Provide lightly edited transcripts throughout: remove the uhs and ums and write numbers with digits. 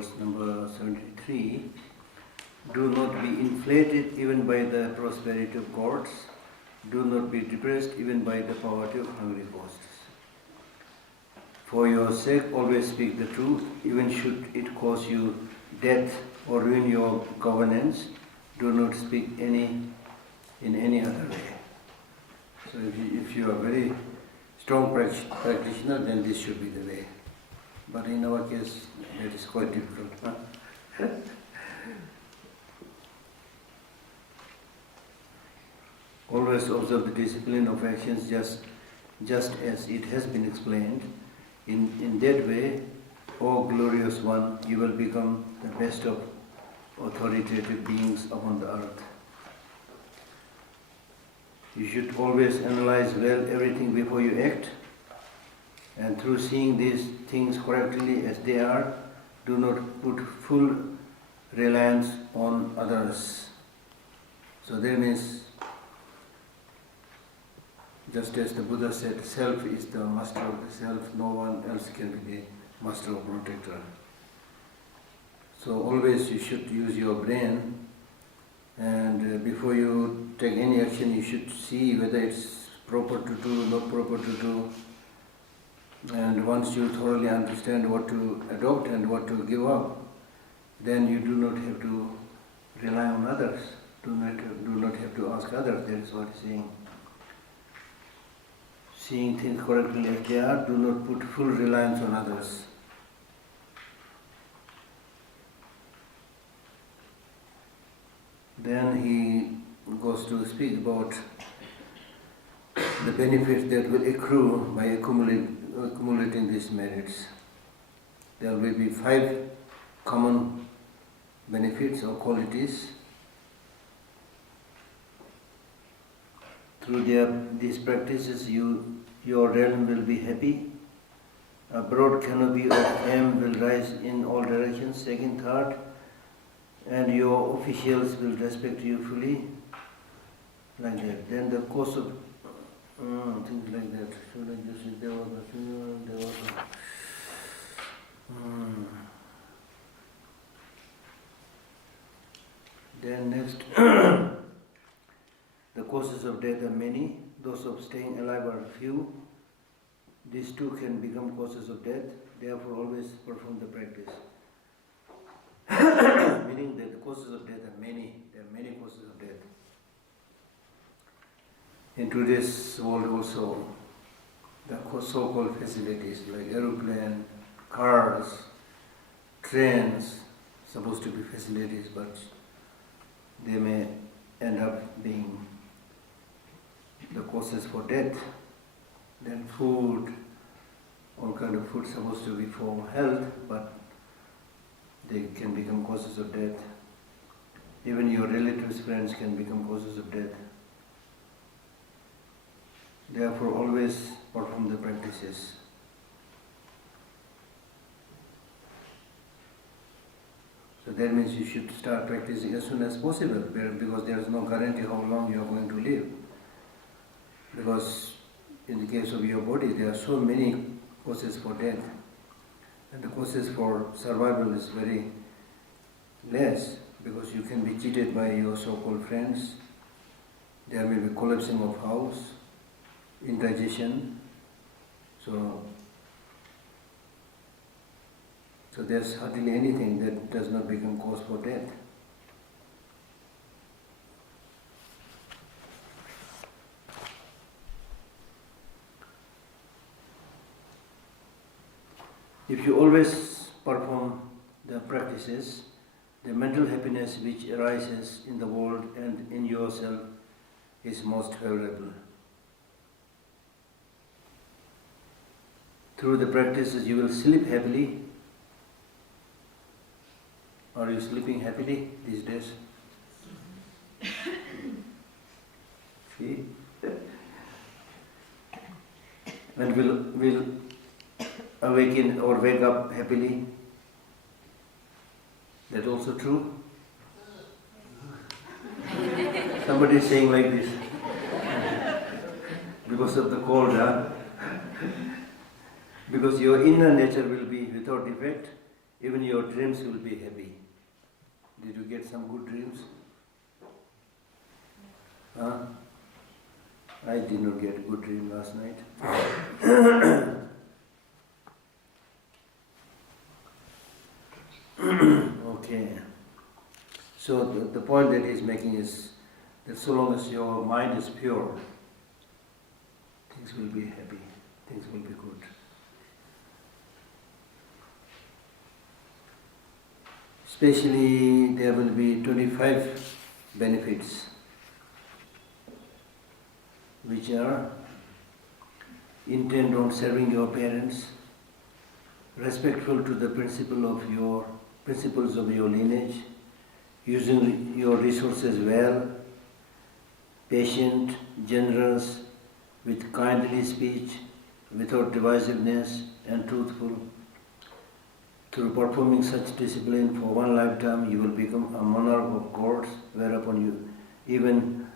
verse number 73. Do not be inflated even by the prosperity of gods. Do not be depressed even by the poverty of hungry ghosts. For your sake, always speak the truth, even should it cause you death or ruin your governance. Do not speak in any other way. So if you are very strong practitioner, then this should be the way. But in our case, it is quite difficult. Huh? Always observe the discipline of actions just as it has been explained. In that way, O glorious one, you will become the best of authoritative beings upon the earth. You should always analyze well everything before you act, and through seeing these things correctly as they are, do not put full reliance on others. So that means, just as the Buddha said, self is the master of the self, no one else can be the master or protector. So always you should use your brain, and before you take any action you should see whether it's proper to do, not proper to do. And once you thoroughly understand what to adopt and what to give up, then you do not have to rely on others, do not have to ask others. That is what he's saying. Seeing things correctly as they are, do not put full reliance on others. Then he goes to speak about the benefits that will accrue by accumulating these merits. There will be 5 common benefits or qualities. Through these practices, your realm will be happy. A broad canopy of fame will rise in all directions, second, third, and your officials will respect you fully, like that. Then the course of things like that. Should I just say there was Then next, the causes of death are many, those of staying alive are few. These two can become causes of death, therefore always perform the practice. Meaning that the causes of death are many, there are many causes of death. In today's world also, the so-called facilities like aeroplane, cars, trains, supposed to be facilities, but they may end up being the causes for death. Then food, all kind of food supposed to be for health, but they can become causes of death. Even your relatives, friends can become causes of death. Therefore, always perform the practices. So that means you should start practicing as soon as possible, because there is no guarantee how long you are going to live. Because in the case of your body, there are so many causes for death, and the causes for survival is very less, because you can be cheated by your so-called friends. There may be collapsing of house, indigestion. So there's hardly anything that does not become cause for death. If you always perform the practices, the mental happiness which arises in the world and in yourself is most favorable. Through the practices you will sleep happily. Are you sleeping happily these days? See? And will awaken or wake up happily. That also true? Somebody is saying like this. Because of the cold, huh? Because your inner nature will be without defect, Even your dreams will be happy. Did you get some good dreams? Huh? I did not get a good dream last night. Okay. So the point that he's making is that so long as your mind is pure, things will be happy, things will be good. Especially there will be 25 benefits, which are intent on serving your parents, respectful to the principles of your lineage, using your resources well, patient, generous, with kindly speech, without divisiveness, and truthful. Through performing such discipline for one lifetime, you will become a monarch of gods, whereupon even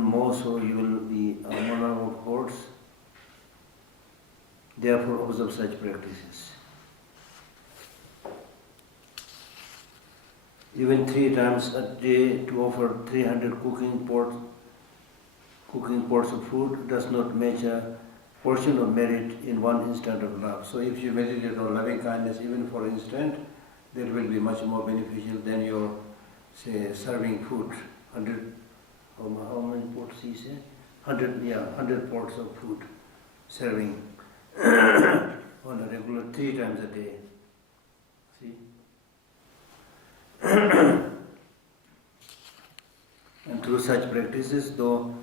more so you will be a monarch of gods. Therefore, observe such practices. Even 3 times a day to offer 300 cooking pots of food does not match a portion of merit in one instant of love. So if you meditate on loving kindness even for an instant, that will be much more beneficial than your, say, serving food. 100, how many pots he said? 100 pots of food serving on a regular 3 times a day. See? And through such practices, though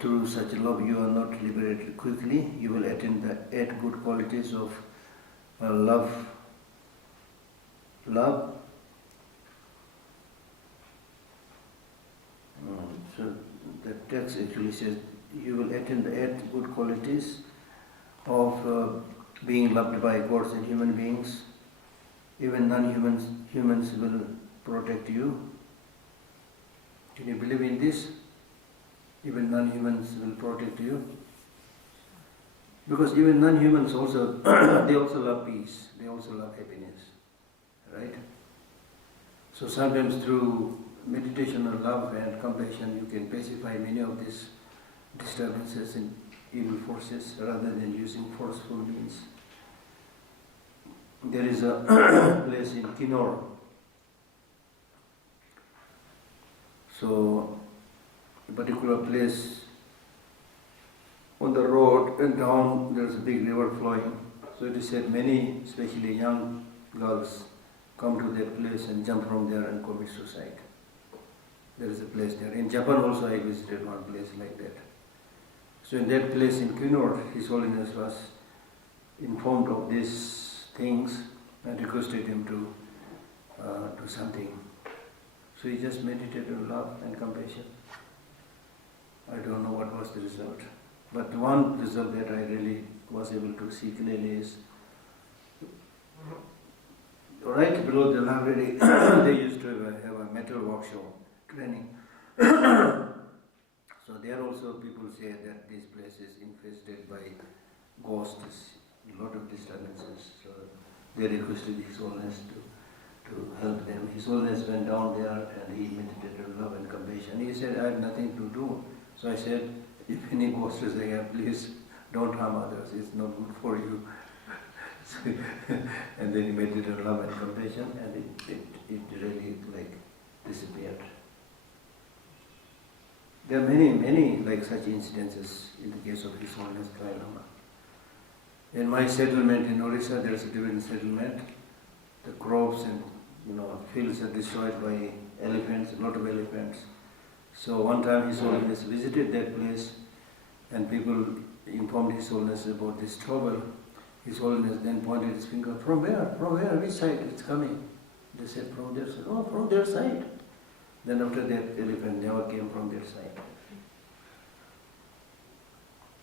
through such love you are not liberated quickly, you will attain the 8 good qualities of love. So the text actually says you will attain the 8 good qualities of being loved by gods and human beings. Even non-humans will protect you. Can you believe in this? Even non-humans will protect you. Because even non-humans also, they also love peace, they also love happiness. Right? So sometimes through meditation on love and compassion, you can pacify many of these disturbances and evil forces rather than using forceful means. There is a place in Kinnaur. So, a particular place on the road and down there is a big river flowing. So it is said many, especially young girls, come to that place and jump from there and commit suicide. There is a place there. In Japan also I visited one place like that. So in that place in Kinnaur, His Holiness was informed of these things and requested him to do something. So he just meditated on love and compassion. I don't know what was the result. But one result that I really was able to see clearly is right below the library they used to have a metal workshop training. So there also people say that this place is infested by ghosts, a lot of disturbances. So they requested His Holiness to help them. His Holiness went down there and he meditated on love and compassion. He said, I have nothing to do. So I said, if any ghost is there, please don't harm others. It's not good for you. And then he meditated on love and compassion, and it really disappeared. There are many like such incidences in the case of His Holiness Dalai Lama. In my settlement in Orissa, there is a Tibetan settlement. The crops and fields are destroyed by elephants, a lot of elephants. So one time His Holiness visited that place, and people informed His Holiness about this trouble. His Holiness then pointed his finger, from where, which side it's coming? They said, from their side. Oh, from their side. Then after that, elephant never came from their side.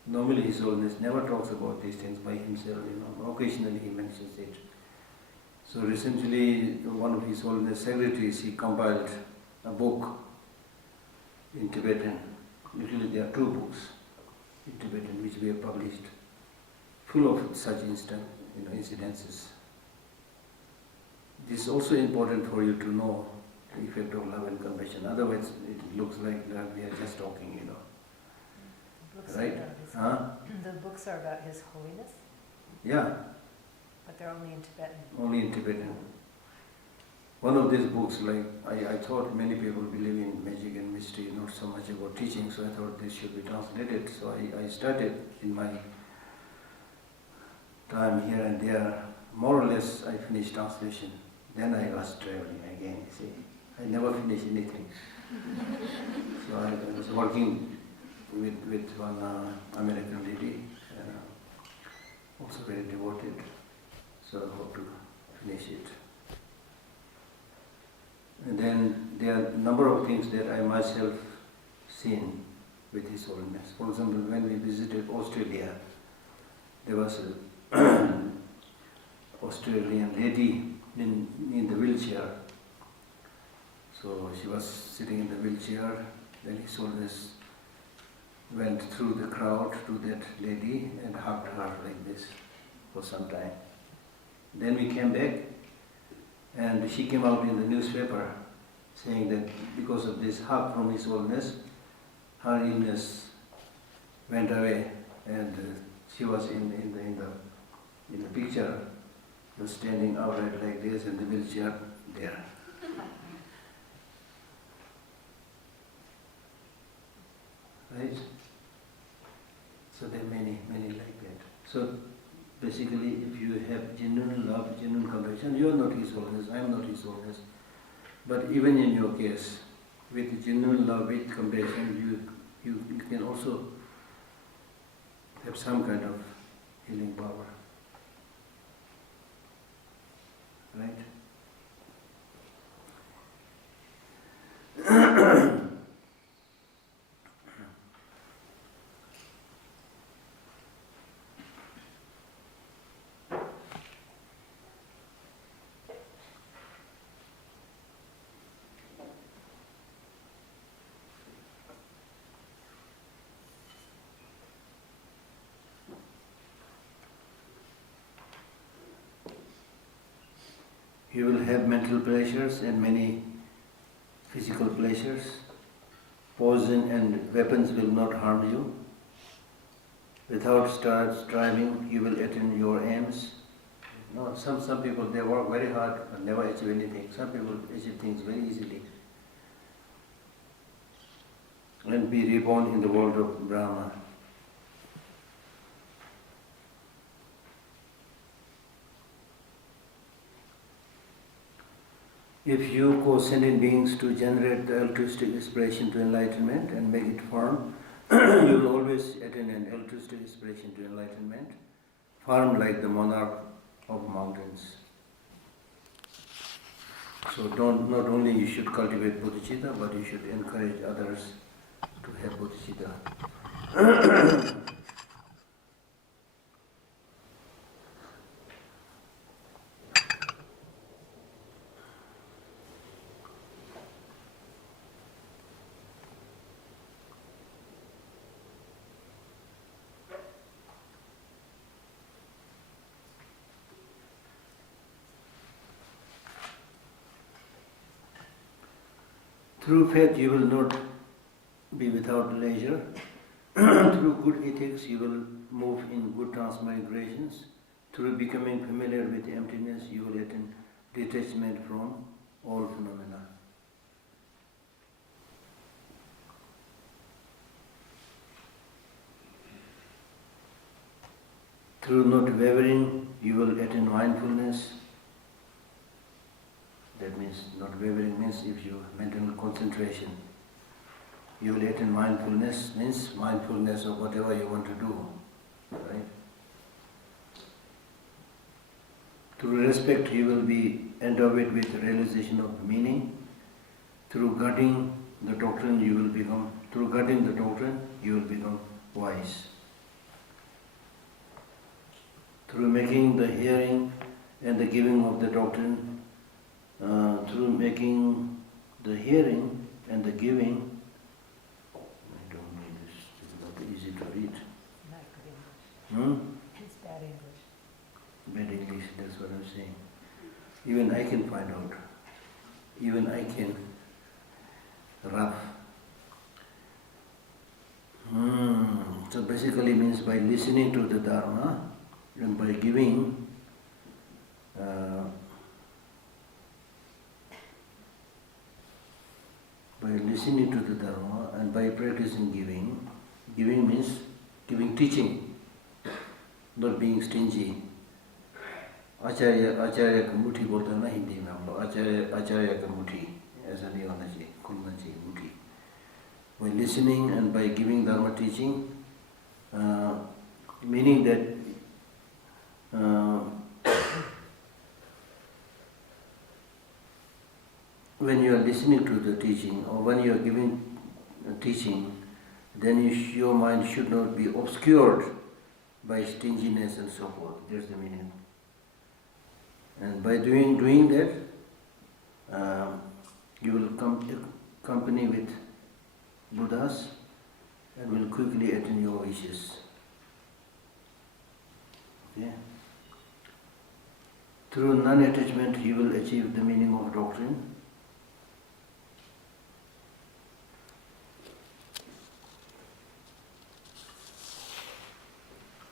Normally His Holiness never talks about these things by himself, occasionally he mentions it. So recently, one of His Holiness secretaries, he compiled a book in Tibetan. Usually there are 2 books in Tibetan which we have published, full of such incidences. this is also important for you to know the effect of love and compassion. Otherwise, it looks like we are just talking, Right? The books are about His Holiness? Yeah. But they're only in Tibetan. Only in Tibetan. One of these books, I thought many people believe in magic and mystery, not so much about teaching, so I thought this should be translated. So I started in my time here and there. More or less, I finished translation. Then I was traveling again, you see. I never finished anything. So I was working with one American lady, also very devoted. So I hope to finish it. And then there are a number of things that I myself seen with His Holiness. For example, when we visited Australia, there was an Australian lady in the wheelchair. So she was sitting in the wheelchair, then His Holiness went through the crowd to that lady and hugged her like this for some time. Then we came back, and she came out in the newspaper saying that because of this hug from His Holiness, her illness went away, and she was in the picture, was standing upright like this, and the wheelchair there. Right? So there are many like that. So basically, if you have genuine love, genuine compassion, you are not His Holiness, I am not His Holiness. But even in your case, with genuine love, with compassion, you can also have some kind of healing power. Right? You will have mental pleasures and many physical pleasures. Poison and weapons will not harm you. Without striving, you will attain your aims. No, some people, they work very hard and never achieve anything. Some people achieve things very easily. And be reborn in the world of Brahma. If you cause sentient beings to generate the altruistic aspiration to enlightenment and make it firm, you will always attain an altruistic aspiration to enlightenment, firm like the monarch of mountains. So not only you should cultivate bodhicitta, but you should encourage others to have bodhicitta. Through faith you will not be without leisure. Through good ethics you will move in good transmigrations. Through becoming familiar with emptiness you will attain detachment from all phenomena. Through not wavering you will attain mindfulness. That means not wavering means if you mental concentration. You will attain mindfulness, means mindfulness of whatever you want to do. Right? Through respect you will be endowed with realization of meaning. Through guarding the doctrine you will become wise. Through making the hearing and the giving of the doctrine, through making the hearing and the giving, I don't know this is not easy to read. Not good English. It's bad English. Bad English, that's what I'm saying. Even I can find out. Even I can rough. So basically means by listening to the Dharma and by giving by listening to the Dharma and by practicing giving. Giving means giving teaching, not being stingy. Acharya का मुठी बोलते हैं ना हिंदी में हम लोग आचार्य का मुठी ऐसा नहीं होना चाहिए खुलना चाहिए मुठी. By listening and by giving Dharma teaching, meaning that when you are listening to the teaching or when you are giving teaching, then your mind should not be obscured by stinginess and so forth. That's the meaning. And by doing that, you will company with Buddhas and will quickly attain your wishes. Okay? Through non-attachment, you will achieve the meaning of doctrine.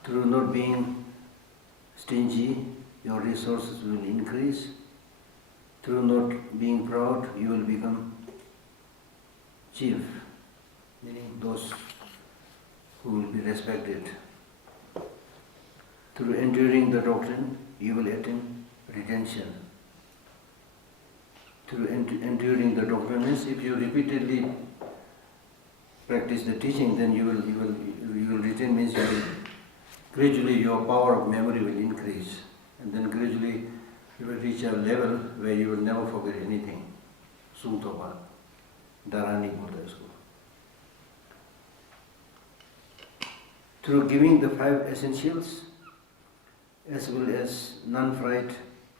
Through not being stingy, your resources will increase. Through not being proud, you will become chief, meaning those who will be respected. Through enduring the doctrine, you will attain retention. Through enduring the doctrine means if you repeatedly practice the teaching, then you will retain, means you will gradually your power of memory will increase, and then gradually you will reach a level where you will never forget anything. Sumtoba, Dharani बोलते हैं इसको. Through giving the 5 essentials, as well as non-fright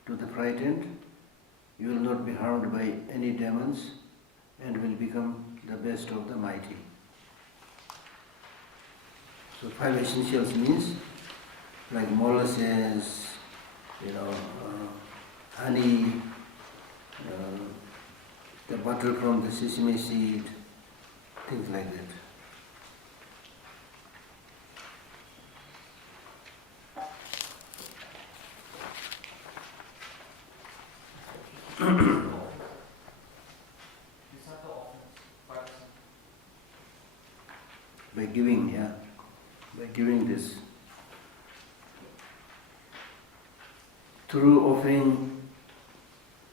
to the frightened, you will not be harmed by any demons and will become the best of the mighty. So 5 essentials means like molasses, honey, the butter from the sesame seed, things like that. By giving, by giving this. Through offering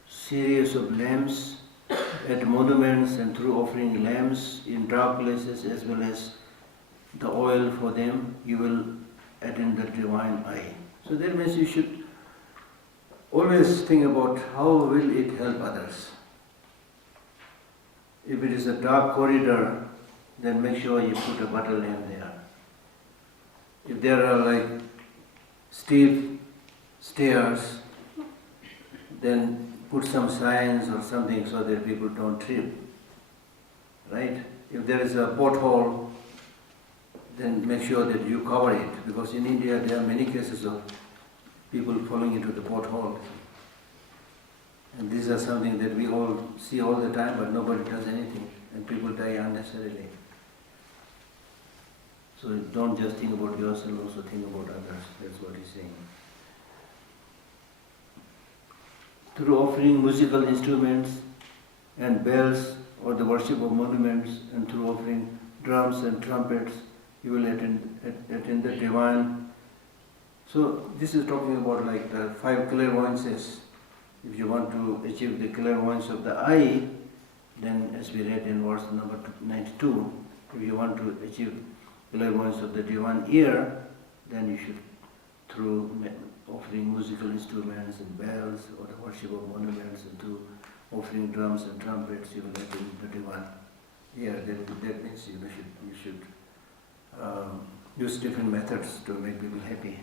series of lamps at monuments and through offering lamps in dark places as well as the oil for them, you will attain the divine eye. So that means you should always think about how will it help others. If it is a dark corridor, then make sure you put a butter lamp there. If there are like steep stairs, then put some signs or something so that people don't trip. Right? If there is a pothole, then make sure that you cover it, because in India there are many cases of people falling into the pothole. And these are something that we all see all the time, but nobody does anything, and people die unnecessarily. So don't just think about yourself, also think about others. That's what he's saying. Through offering musical instruments and bells or the worship of monuments, and through offering drums and trumpets, you will attain the divine. So this is talking about like the 5 clairvoyances. If you want to achieve the clairvoyance of the eye, then as we read in verse number 92, if you want to achieve clairvoyance of the divine ear, then you should, through offering musical instruments and bells or the worship of monuments, and through offering drums and trumpets, you will attain the divine ear. That means you should use different methods to make people happy.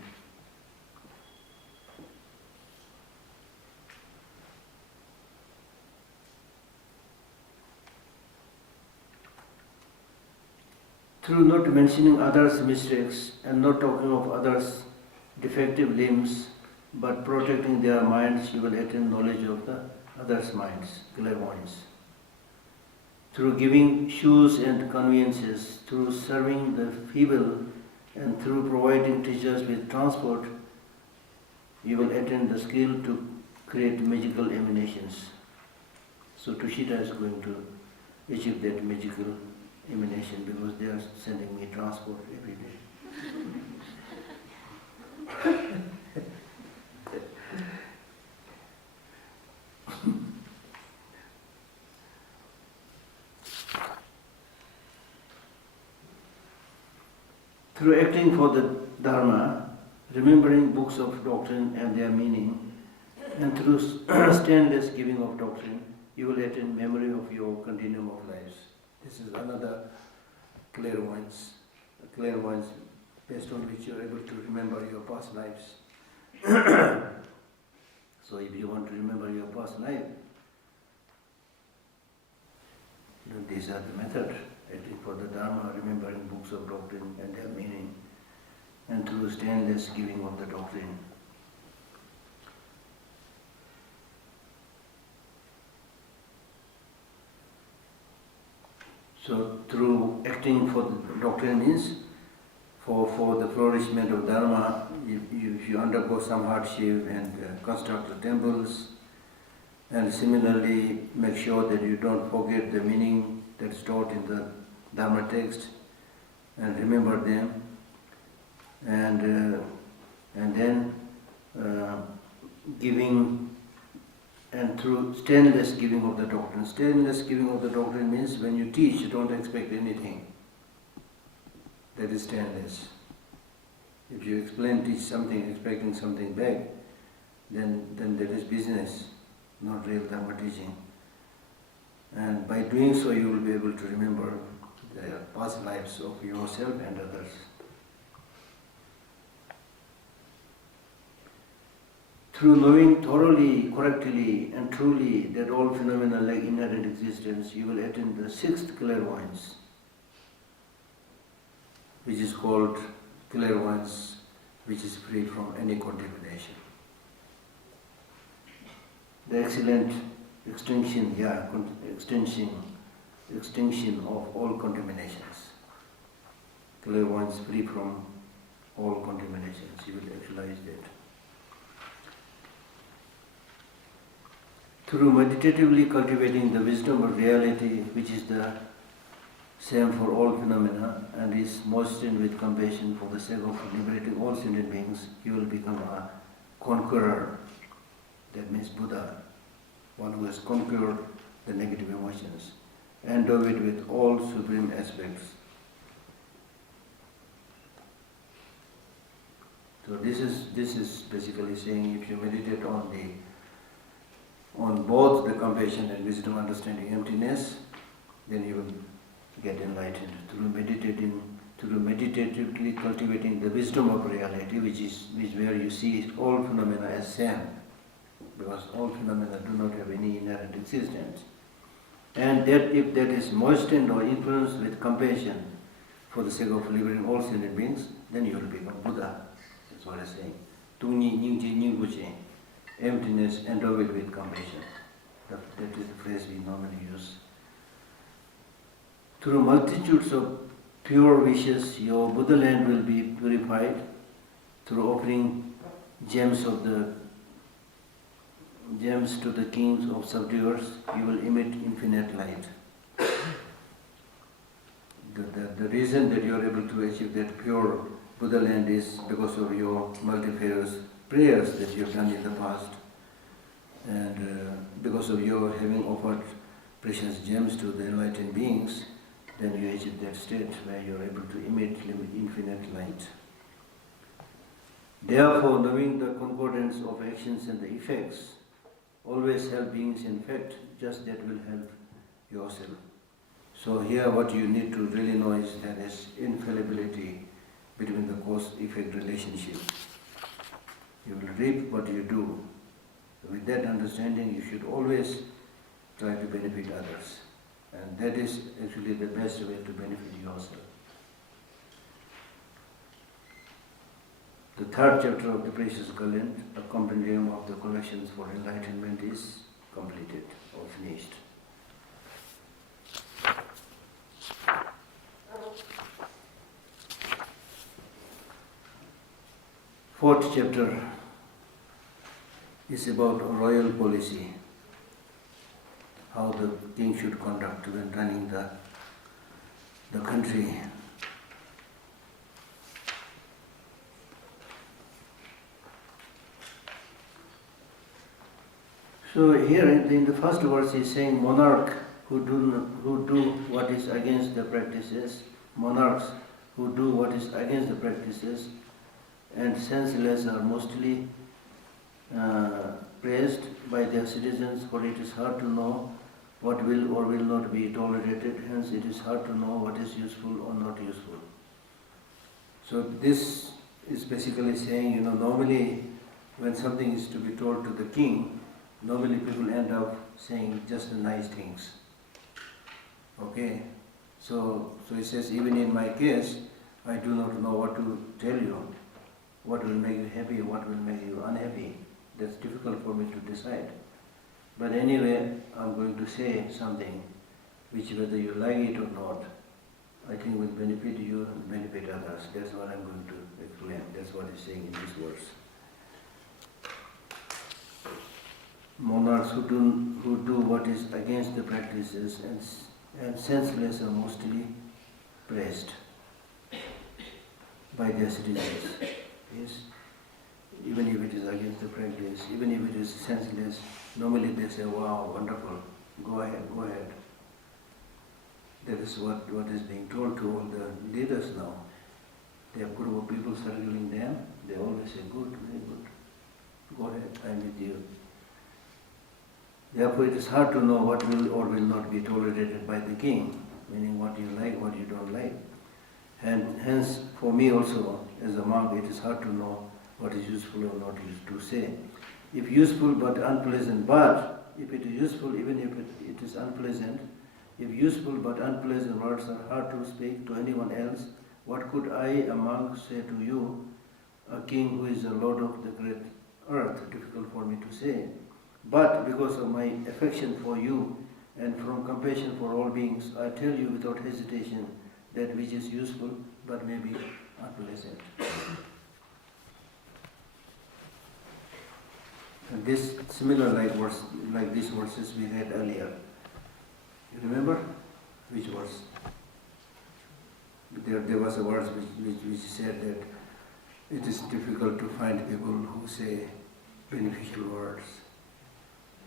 Through not mentioning others' mistakes and not talking of others' defective limbs but protecting their minds, you will attain knowledge of the others' minds, clairvoyance. Through giving shoes and conveniences, through serving the feeble, and through providing teachers with transport, you will attain the skill to create magical emanations. So Tushita is going to achieve that magical emanation because they are sending me transport every day. Through acting for the Dharma, remembering books of doctrine and their meaning, and through stainless giving of doctrine, you will attain memory of your continuum of lives. This is another clairvoyance, a clairvoyance based on which you are able to remember your past lives. So if you want to remember your past life, these are the methods. Acting for the Dharma, remembering books of doctrine and their meaning, and through stainless giving of the doctrine. So through acting for the doctrine means for the flourishment of Dharma, if you undergo some hardship and construct the temples, and similarly make sure that you don't forget the meaning that's taught in the Dharma text, and remember them, and then giving, and through stainless giving of the doctrine. Stainless giving of the doctrine means when you teach, you don't expect anything. That is stainless. If you teach something, expecting something back, then that is business, not real Dharma teaching. And by doing so, you will be able to remember the past lives of yourself and others. Through knowing thoroughly, correctly, and truly that all phenomena lack inherent existence, you will attain the sixth clairvoyance, which is called clairvoyance, which is free from any contamination. The excellent extinction of all contaminations. Clairvoyance free from all contaminations. You will actualize that. Through meditatively cultivating the wisdom of reality, which is the same for all phenomena and is moistened with compassion for the sake of liberating all sentient beings, you will become a conqueror. That means Buddha, one who has conquered the negative emotions, endowed with all supreme aspects. So this is basically saying if you meditate on both the compassion and wisdom, understanding emptiness, then you will get enlightened. Through meditatively cultivating the wisdom of reality, which is where you see all phenomena as same, because all phenomena do not have any inherent existence. And that if that is moistened or influenced with compassion for the sake of liberating all sentient beings, then you will become Buddha. That's what I'm saying. Tungni nyingji nyingguche, emptiness endowed with compassion. That is the phrase we normally use. Through multitudes of pure wishes, your Buddha land will be purified. Through offering gems to the kings of subduers, you will emit infinite light. The reason that you are able to achieve that pure Buddha land is because of your multifarious prayers that you have done in the past, and because of your having offered precious gems to the enlightened beings, then you achieve that state where you are able to emit infinite light. Therefore, knowing the concordance of actions and the effects always help beings in fact, just that will help yourself. So here what you need to really know is there is infallibility between the cause-effect relationship. You will reap what you do. With that understanding, you should always try to benefit others. And that is actually the best way to benefit yourself. The third chapter of the precious Garland, a compendium of the collections for enlightenment, is completed or finished. Fourth chapter is about royal policy, how the king should conduct when running the country. So here in the first verse he is saying monarch who do what is against the practices, monarchs who do what is against the practices, and senseless are mostly praised by their citizens, for it is hard to know what will or will not be tolerated, hence it is hard to know what is useful or not useful. So this is basically saying, normally when something is to be told to the king, normally people end up saying just the nice things. Okay? So he says, even in my case, I do not know what to tell you, what will make you happy, what will make you unhappy. That's difficult for me to decide. But anyway, I'm going to say something which, whether you like it or not, I think will benefit you and benefit others. That's what I'm going to explain. That's what he's saying in this verse. Monarchs who do what is against the practices and senseless are mostly praised by their citizens. Yes? Even if it is against the practice, even if it is senseless, normally they say, wow, wonderful, go ahead, go ahead. That is what is being told to all the leaders now. They have group of people circling them, they always say, good, very good, go ahead, I'm with you. Therefore it is hard to know what will or will not be tolerated by the king, meaning what you like, what you don't like. And hence, for me also, as a monk, it is hard to know what is useful or not to say. If useful but unpleasant, but if it is useful even if it is unpleasant, if useful but unpleasant words are hard to speak to anyone else, what could I, a monk, say to you, a king who is the Lord of the great earth? Difficult for me to say. But because of my affection for you and from compassion for all beings, I tell you without hesitation that which is useful but may be unpleasant. And this similar like these verses we read earlier. You remember which verse? There was a verse which said that it is difficult to find people who say beneficial words.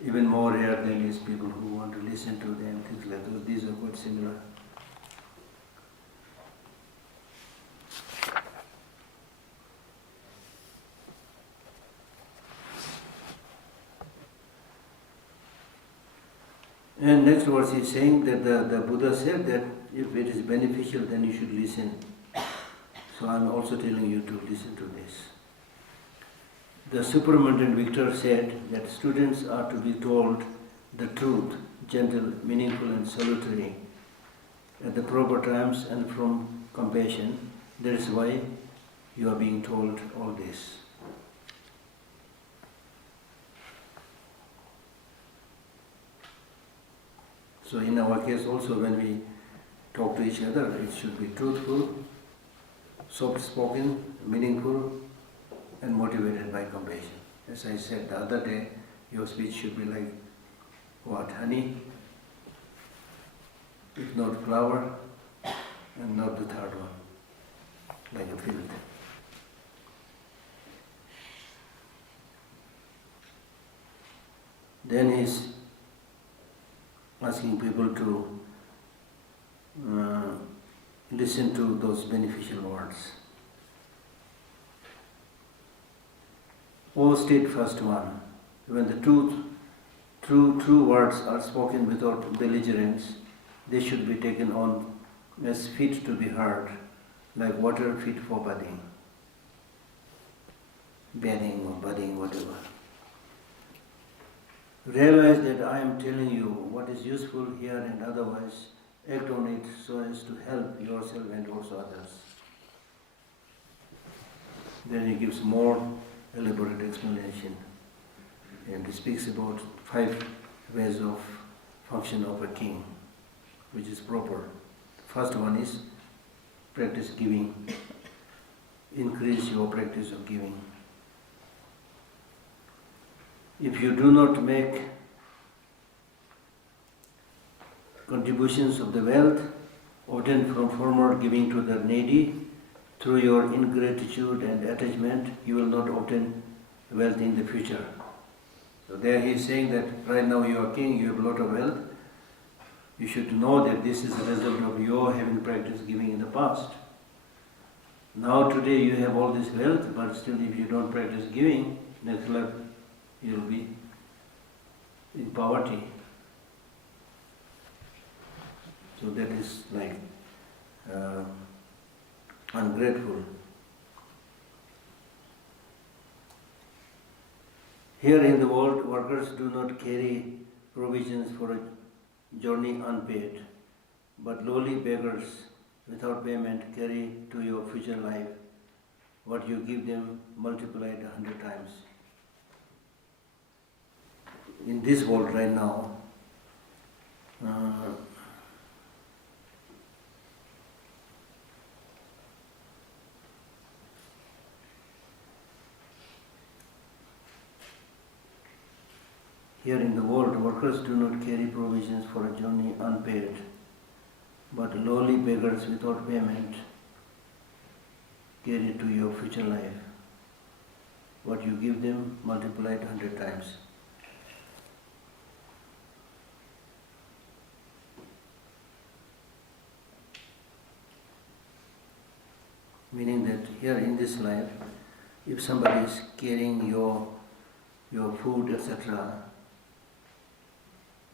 Even more rare than is people who want to listen to them, things like those. These are quite similar. And next verse is saying that the Buddha said that if it is beneficial, then you should listen. So I'm also telling you to listen to this. The Superintendent Victor said that students are to be told the truth, gentle, meaningful and salutary, at the proper times and from compassion. That is why you are being told all this. So in our case also, when we talk to each other, it should be truthful, soft-spoken, meaningful, and motivated by compassion. As I said the other day, your speech should be like what? Honey, if not flower, and not the third one, like a field. Then he's asking people to listen to those beneficial words. O steadfast one, when the true words are spoken without belligerence, they should be taken on as fit to be heard, like water fit for bathing or budding, whatever. Realize that I am telling you what is useful here and otherwise. Act on it so as to help yourself and also others. Then he gives more elaborate explanation, and he speaks about 5 ways of function of a king, which is proper. First one is practice giving. Increase your practice of giving. If you do not make contributions of the wealth obtained from former giving to the needy, through your ingratitude and attachment, you will not obtain wealth in the future. So there he is saying that right now you are king, you have a lot of wealth. You should know that this is a result of your having practiced giving in the past. Now today you have all this wealth, but still if you don't practice giving, next life you will be in poverty. So that is like ungrateful. Here in the world, workers do not carry provisions for a journey unpaid, but lowly beggars without payment carry to your future life what you give them multiplied 100 times. In this world right now, here in the world, workers do not carry provisions for a journey unpaid, but lowly beggars without payment carry to your future life what you give them multiplied 100 times. Meaning that here in this life, if somebody is carrying your food, etc.,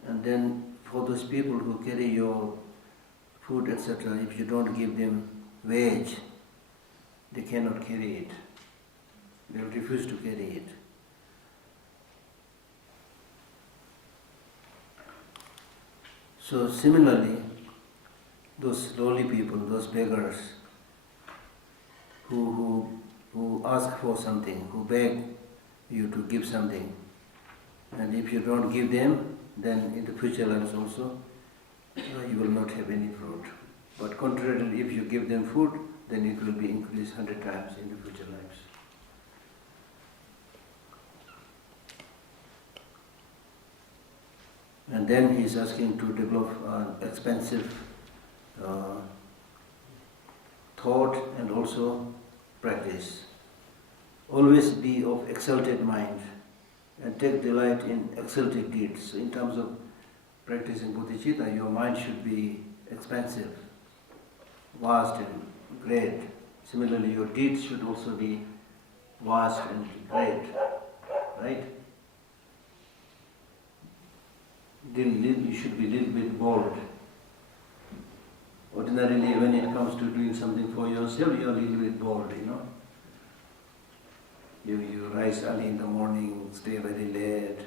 and then for those people who carry your food, etc., if you don't give them wage, they cannot carry it. They will refuse to carry it. So similarly, those lowly people, those beggars, who ask for something, who beg you to give something, and if you don't give them, then in the future lives also you will not have any fruit. But contrarily, if you give them food, then it will be increased 100 times in the future lives. And then he is asking to develop an expansive thought and also practice. Always be of exalted mind and take delight in exalted deeds. So in terms of practicing bodhicitta, your mind should be expansive, vast and great. Similarly, your deeds should also be vast and great, right? You should be a little bit bold. Ordinarily, when it comes to doing something for yourself, you are a little bit bold, you know. You rise early in the morning, stay very late,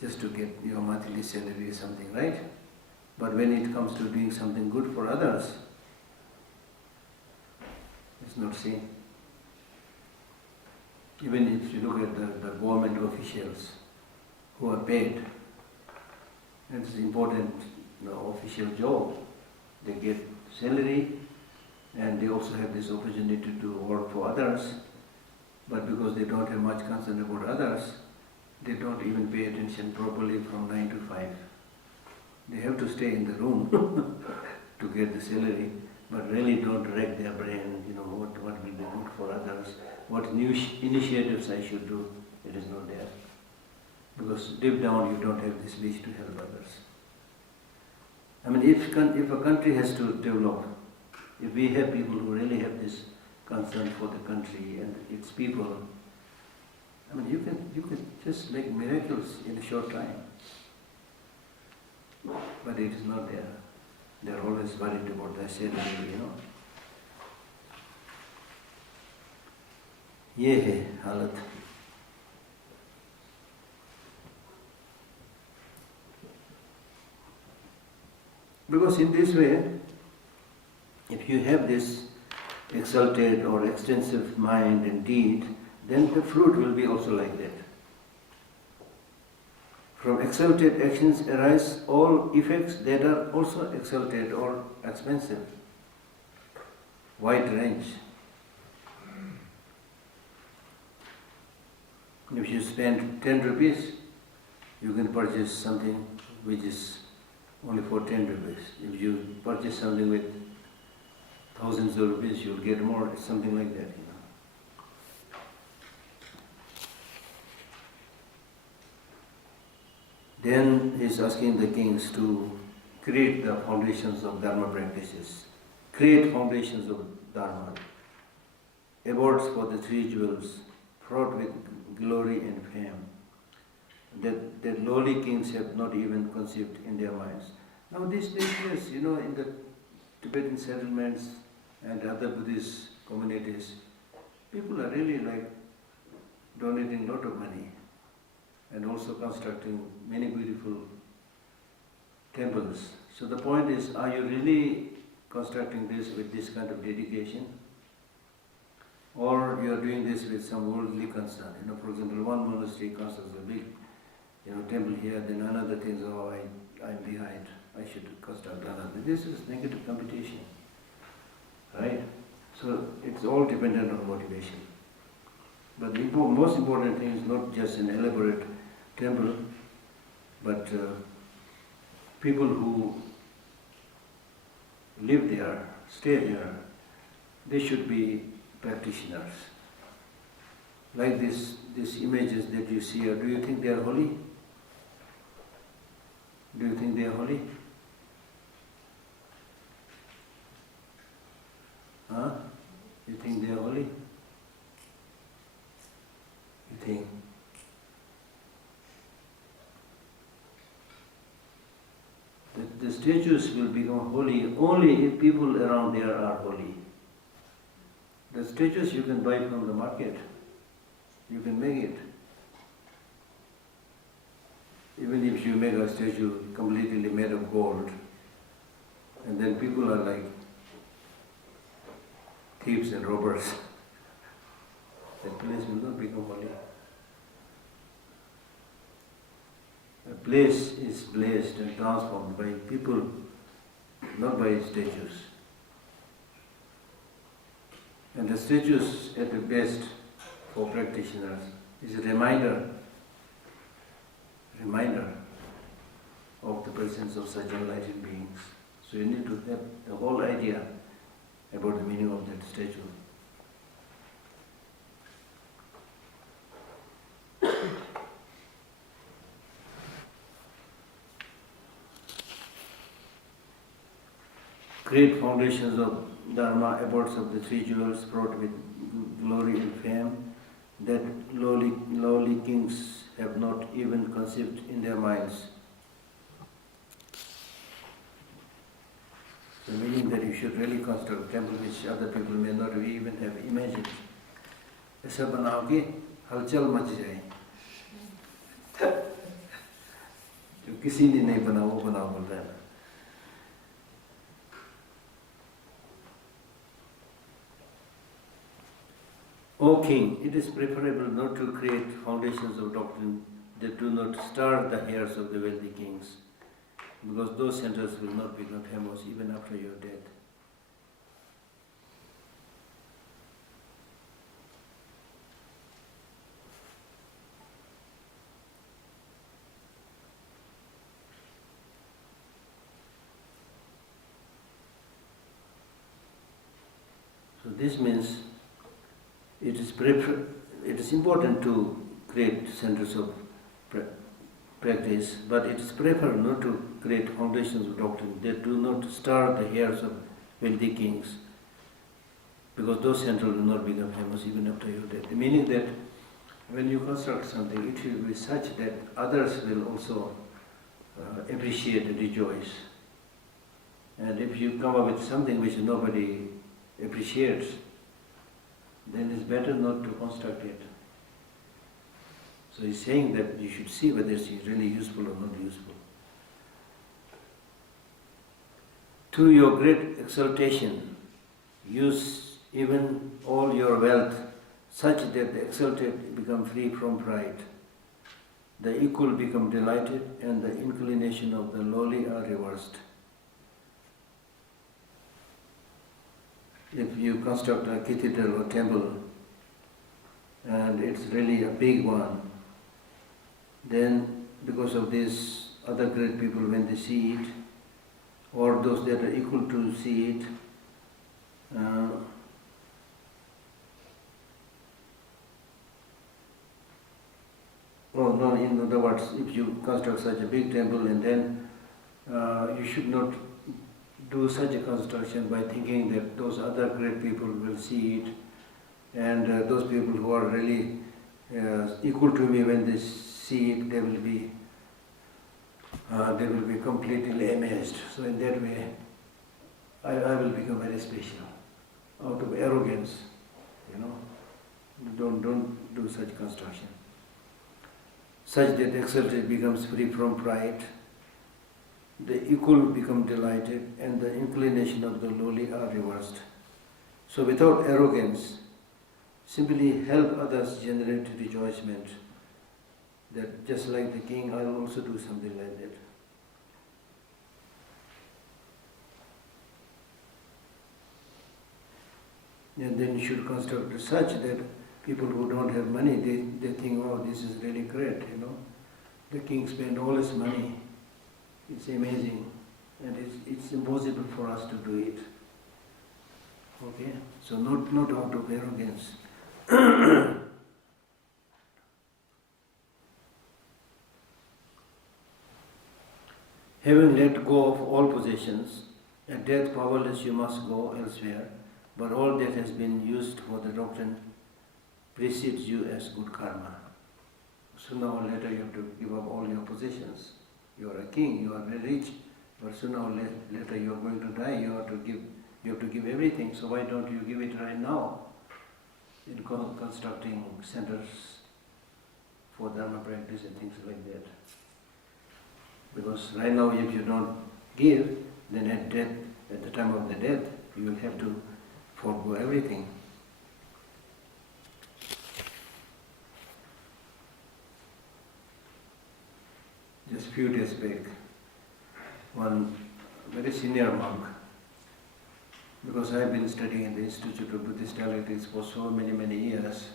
just to get your monthly salary or something, right? But when it comes to doing something good for others, it's not seen. Even if you look at the government officials who are paid, it's an important official job. They get salary and they also have this opportunity to work for others. But because they don't have much concern about others, they don't even pay attention properly from 9 to 5. They have to stay in the room to get the salary, but really don't wreck their brain, what will be good for others, what new initiatives I should do. It is not there. Because deep down you don't have this wish to help others. I mean, if a country has to develop, if we have people who really have this concern for the country and its people, I mean, you can just make miracles in a short time. But it is not there. They are always worried about their salary, ये है हालत. Because in this way, if you have this exalted or extensive mind and deed, then the fruit will be also like that. From exalted actions arise all effects that are also exalted or expensive. Wide range. If you spend 10 rupees, you can purchase something which is only for 10 rupees. If you purchase something with thousands of rupees, you'll get more. It's something like that, Then he's asking the kings to create the foundations of Dharma practices. Create foundations of Dharma. Abodes for the three jewels, fraught with glory and fame, that lowly kings have not even conceived in their minds. Now these days, in the Tibetan settlements and other Buddhist communities, people are really donating a lot of money and also constructing many beautiful temples. So the point is, are you really constructing this with this kind of dedication? Or you are doing this with some worldly concern? For example, one monastery constructs a big temple here, then another thinks, I'm behind, I should construct another. This is negative competition, right? So it's all dependent on motivation. But the most important thing is not just an elaborate temple, but people who live there, stay there, they should be practitioners. Like these images that you see here, do you think they are holy? Do you think they are holy? Huh? You think they are holy? You think? The statues will become holy only if people around there are holy. The statues you can buy from the market. You can make it. Even if you make a statue completely made of gold, and then people are like thieves and robbers, that place will not become holy. A place is blessed and transformed by people, not by statues. And the statues at the best for practitioners is a reminder of the presence of such enlightened beings. So you need to have the whole idea about the meaning of that statue. Great foundations of Dharma, abodes of the three jewels, fraught with glory and fame, that lowly kings have not even conceived in their minds. So meaning that you should really construct a temple which other people may not even have imagined. ऐसा बनाओ कि हलचल much जाए. जो किसी ने नहीं बना वो बनाओ बोल रहा है. O king, it is preferable not to create foundations of doctrine that do not stir the hairs of the wealthy kings, because those centers will not become famous even after your death. So this means it is important to create centers of practice, but it is preferable not to create foundations of doctrine that do not stir the hairs of wealthy kings, because those centers will not become famous even after your death. Meaning that when you construct something, it will be such that others will also appreciate and rejoice. And if you come up with something which nobody appreciates, then it's better not to construct it. So he's saying that you should see whether it's really useful or not useful. To your great exaltation, use even all your wealth, such that the exalted become free from pride. The equal become delighted, and the inclination of the lowly are reversed. If you construct a cathedral or temple, and it's really a big one, then because of this, other great people, when they see it, or those that are equal to see it, in other words, if you construct such a big temple, and then you should not do such a construction by thinking that those other great people will see it, and those people who are really equal to me, when they see it, they will be completely amazed. So in that way, I will become very special, out of arrogance, Don't do such construction. Such that exalted becomes free from pride, the equal become delighted, and the inclination of the lowly are reversed. So without arrogance, simply help others generate rejoicement. That just like the king, I will also do something like that. And then you should construct such that people who don't have money, they think, oh, this is really great, The king spent all his money. It's amazing. And it's impossible for us to do it. Okay? So not out of arrogance. Having let go of all possessions, at death powerless you must go elsewhere, but all that has been used for the doctrine precedes you as good karma. Sooner or later you have to give up all your possessions. You are a king, you are very rich, but sooner or later you are going to die, you have to give everything. So why don't you give it right now in constructing centers for Dharma practice and things like that? Because right now if you don't give, then at the time of the death, you will have to forego everything. Just few days back, one very senior monk, because I have been studying in the Institute of Buddhist Dialectics for so many years,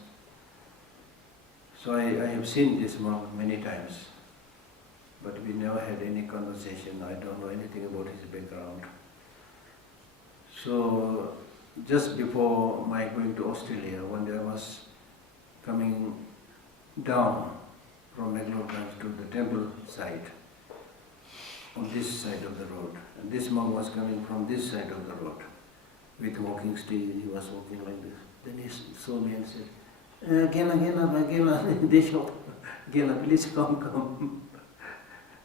so I have seen this monk many times, but we never had any conversation. I don't know anything about his background. So just before my going to Australia, one day I was coming down from McLeod Ganj to the temple site, on this side of the road. And this monk was coming from this side of the road with walking stick. He was walking like this. Then he saw me and said, Gela, Desho, Gela, please come.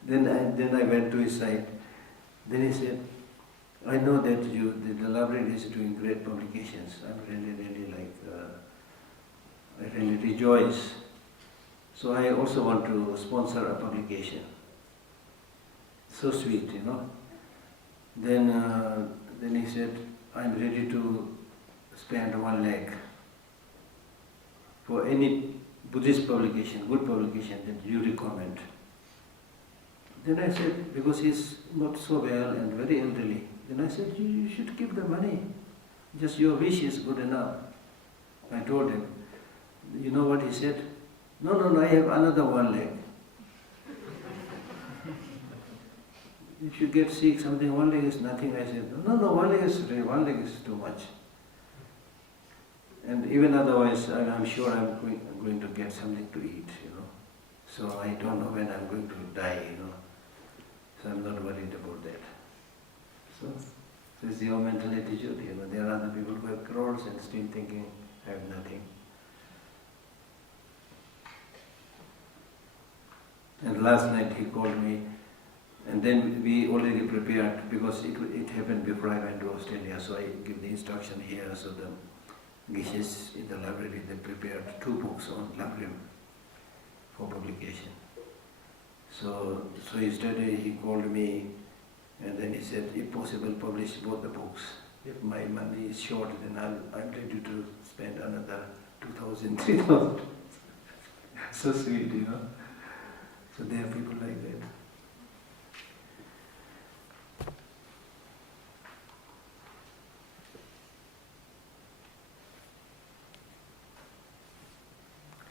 Then I went to his side. Then he said, I know that the library is doing great publications. I'm I really rejoice. So I also want to sponsor a publication. So sweet, Then he said, I'm ready to spend 1 lakh for any Buddhist publication, good publication that you recommend. Then I said, because he's not so well and very elderly, then I said, you should give the money. Just your wish is good enough. I told him. You know what he said? No, I have another 1 lakh. If you get sick, something, 1 lakh is nothing. I said, no, 1 lakh is too much. And even otherwise, I'm sure I'm going to get something to eat, So I don't know when I'm going to die, So I'm not worried about that. So it's your mental attitude, There are other people who have crores and still thinking, I have nothing. And last night he called me, and then we already prepared, because it happened before I went to Australia, so I give the instruction here, so the Geshes in the library, they prepared 2 books on Lagrim for publication. So yesterday he called me, and then he said, if possible, publish both the books. If my money is short, then I'm ready to spend another 2,000, 3,000. So sweet, you know. So there are people like that.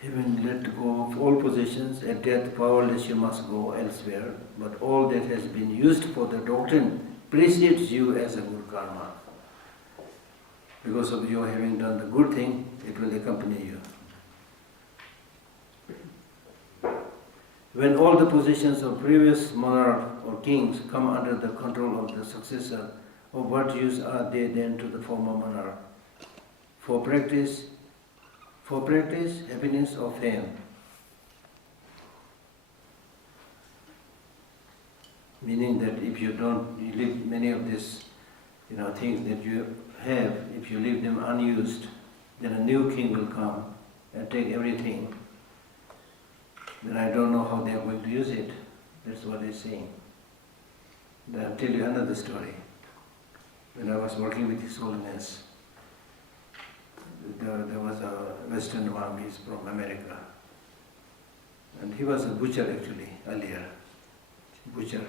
Having let go of all possessions, at death powerless you must go elsewhere, but all that has been used for the doctrine precedes you as a good karma. Because of your having done the good thing, it will accompany you. When all the possessions of previous monarch or kings come under the control of the successor, of what use are they then to the former monarch? For practice, happiness or fame? Meaning that if you leave many of these, things that you have, if you leave them unused, then a new king will come and take everything. Then I don't know how they are going to use it. That's what he's saying. Then I'll tell you another story. When I was working with His Holiness, there was a Western man, he's from America. And he was a butcher actually, earlier. Butcher,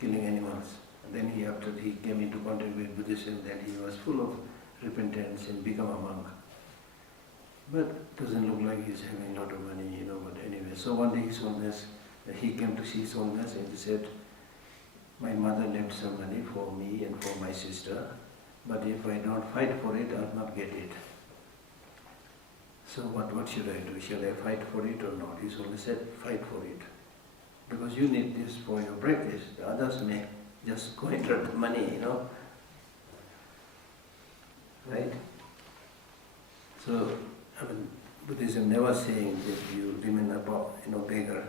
killing animals. And then after he came into contact with Buddhism, then he was full of repentance and become a monk. But doesn't look like he's having a lot of money, but anyway. So one day His Holiness, he came to see His Holiness and he said, my mother left some money for me and for my sister, but if I don't fight for it, I'll not get it. So what should I do? Shall I fight for it or not? His Holiness said, fight for it. Because you need this for your practice. The others may just go and get the money, Right? So, Buddhism never saying that you remain a beggar.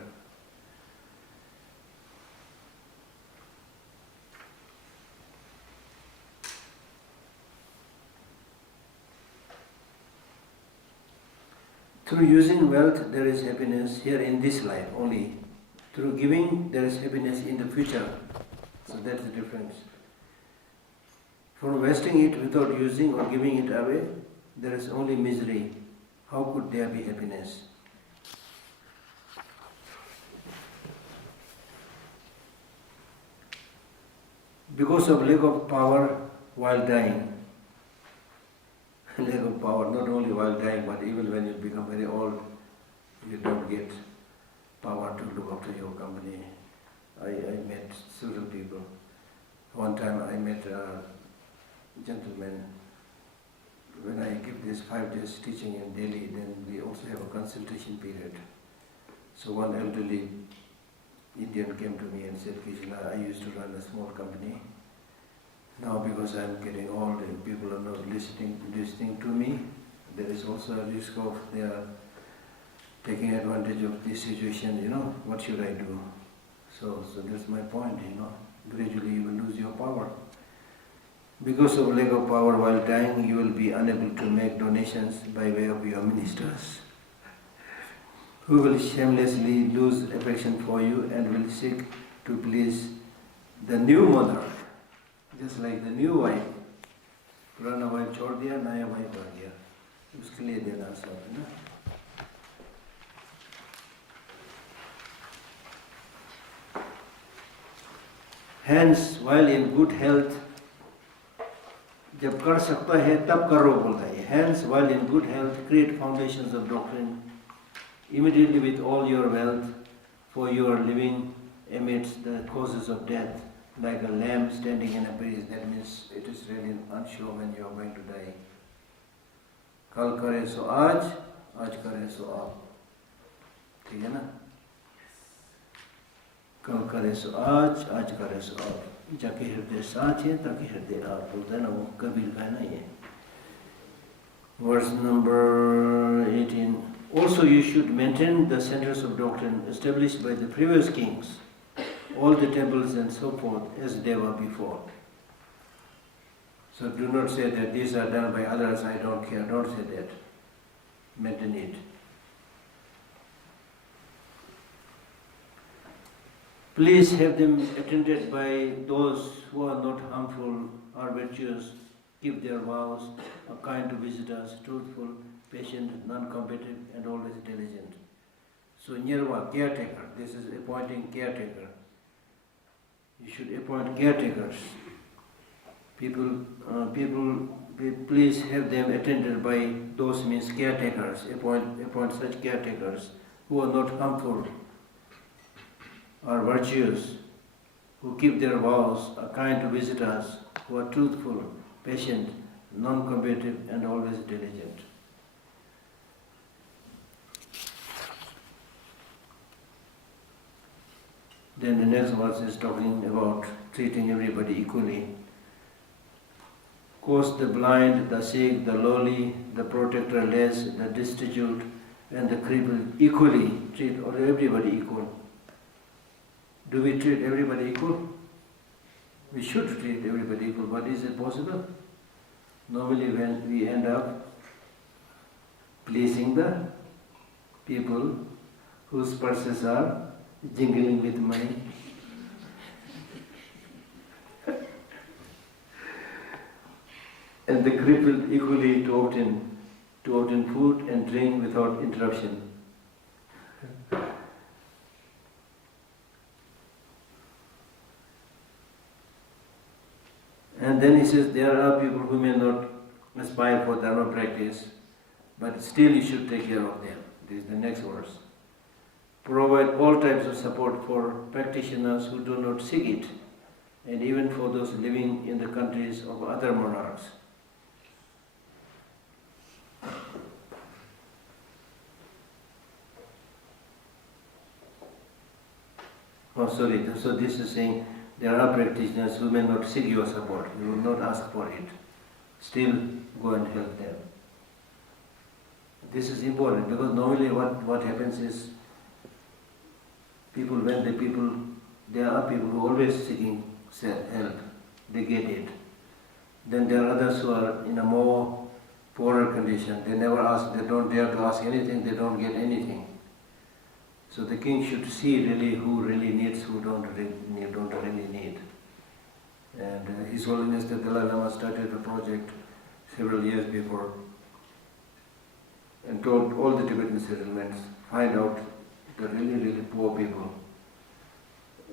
Through using wealth, there is happiness here in this life only. Through giving, there is happiness in the future. So that's the difference. From wasting it without using or giving it away, there is only misery. How could there be happiness? Because of lack of power while dying. Lack of power, not only while dying, but even when you become very old, you don't get power to look after your company. I met several people. One time I met a gentleman. When I give this 5 days teaching in Delhi, then we also have a consultation period. So one elderly Indian came to me and said, Geshe, I used to run a small company. Now because I'm getting old and people are not listening to me, there is also a risk of they are taking advantage of this situation, what should I do? So that's my point, gradually you will lose your power. Because of lack of power while dying, you will be unable to make donations by way of your ministers, who will shamelessly lose affection for you and will seek to please the new monarch, just like the new wife. पुराना wife छोड़ दिया, नया wife आ गया, उसके लिए देना सब है ना. Hence, while in good health, जब कर सकता है तब करो बोलता है. Hence, while in good health, create foundations of doctrine immediately with all your wealth, for you are living amidst the causes of death, like a lamb standing in a breeze. That means it is really unsure when you are going to die. कल करे सो आज करे सो आप. ठीक है ना? कल करे सो आज करे सो आप. जाके हृदय साथ है ताकि हृदय आप. बोलता है ना, वो कबीर का है ना ये. Verse number 18. Also you should maintain the centers of doctrine established by the previous kings, all the temples and so forth as they were before. So do not say that these are done by others, I don't care. Don't say that. Maintain it. Please have them attended by those who are not harmful or virtuous, keep their vows, are kind to visitors, truthful, patient, non-combative, and always diligent. So Nyerwa, caretaker, this is appointing caretaker. You should appoint caretakers. Please have them attended by those means caretakers. Appoint such caretakers who are not harmful, are virtuous, who keep their vows, are kind to visitors, who are truthful, patient, non-combative, and always diligent. Then the next verse is talking about treating everybody equally. Cause the blind, the sick, the lowly, the protectorless, the destitute, and the crippled equally. Treat everybody equal. Do we treat everybody equal? We should treat everybody equal, but is it possible? Normally when we end up pleasing the people whose purses are jingling with money. And the crippled equally to obtain food and drink without interruption. And then he says there are people who may not aspire for Dharma practice, but still you should take care of them. This is the next verse. Provide all types of support for practitioners who do not seek it, and even for those living in the countries of other monarchs. So this is saying there are practitioners who may not seek your support, you will not ask for it. Still go and help them. This is important because normally what happens is there are people who are always seeking help, they get it. Then there are others who are in a more poorer condition, they never ask, they don't dare to ask anything, they don't get anything. So the king should see really who really needs, who don't really need. And His Holiness the Dalai Lama started a project several years before and told all the Tibetan settlements, find out the really poor people,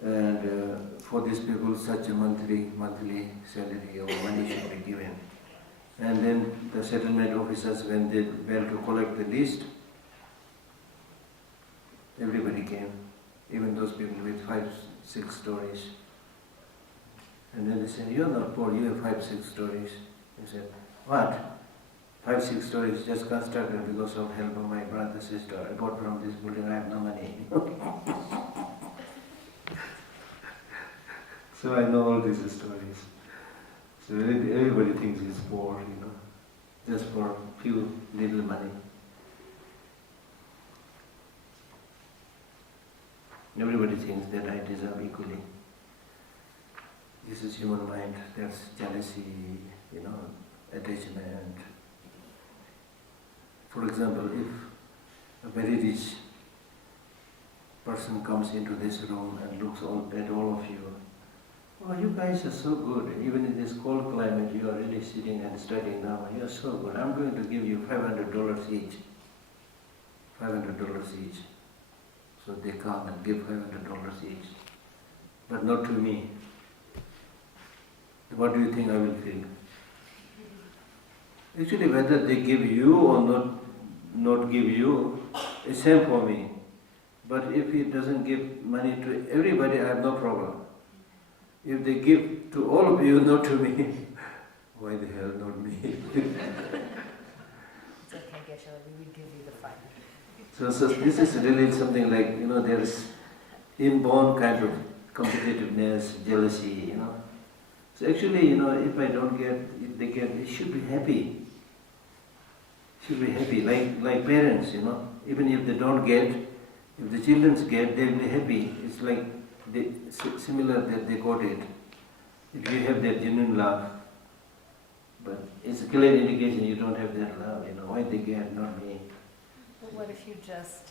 and for these people such a monthly salary or money should be given. And then the settlement officers, when they went to collect the list, everybody came, even those people with 5-6 stories. And then they said, you're not poor, you have 5-6 stories. They said, what? 5-6 stories just constructed because of help of my brother, sister. Apart from this building, I have no money. So I know all these stories. So everybody thinks he's poor, just for few little money. Everybody thinks that I deserve equally. This is human mind. There's jealousy, attachment. For example, if a very rich person comes into this room and looks at all of you, oh, you guys are so good. Even in this cold climate, you are really sitting and studying now. You are so good. I'm going to give you $500 each. $500 each. So they come and give $500 each. But not to me. What do you think I will feel? Actually, whether they give you or not give you, it's same for me. But if he doesn't give money to everybody, I have no problem. If they give to all of you, not to me, why the hell not me? It's okay, Geshe, we would give you the 500. So this is really something like, there is inborn kind of competitiveness, jealousy, So actually, if I don't get, if they get, they should be happy. Should be happy, like parents, Even if they don't get, if the children get, they'll be happy. It's like similar that they got it. If you have that genuine love, but it's a clear indication you don't have that love, why they get, not me. But what if you just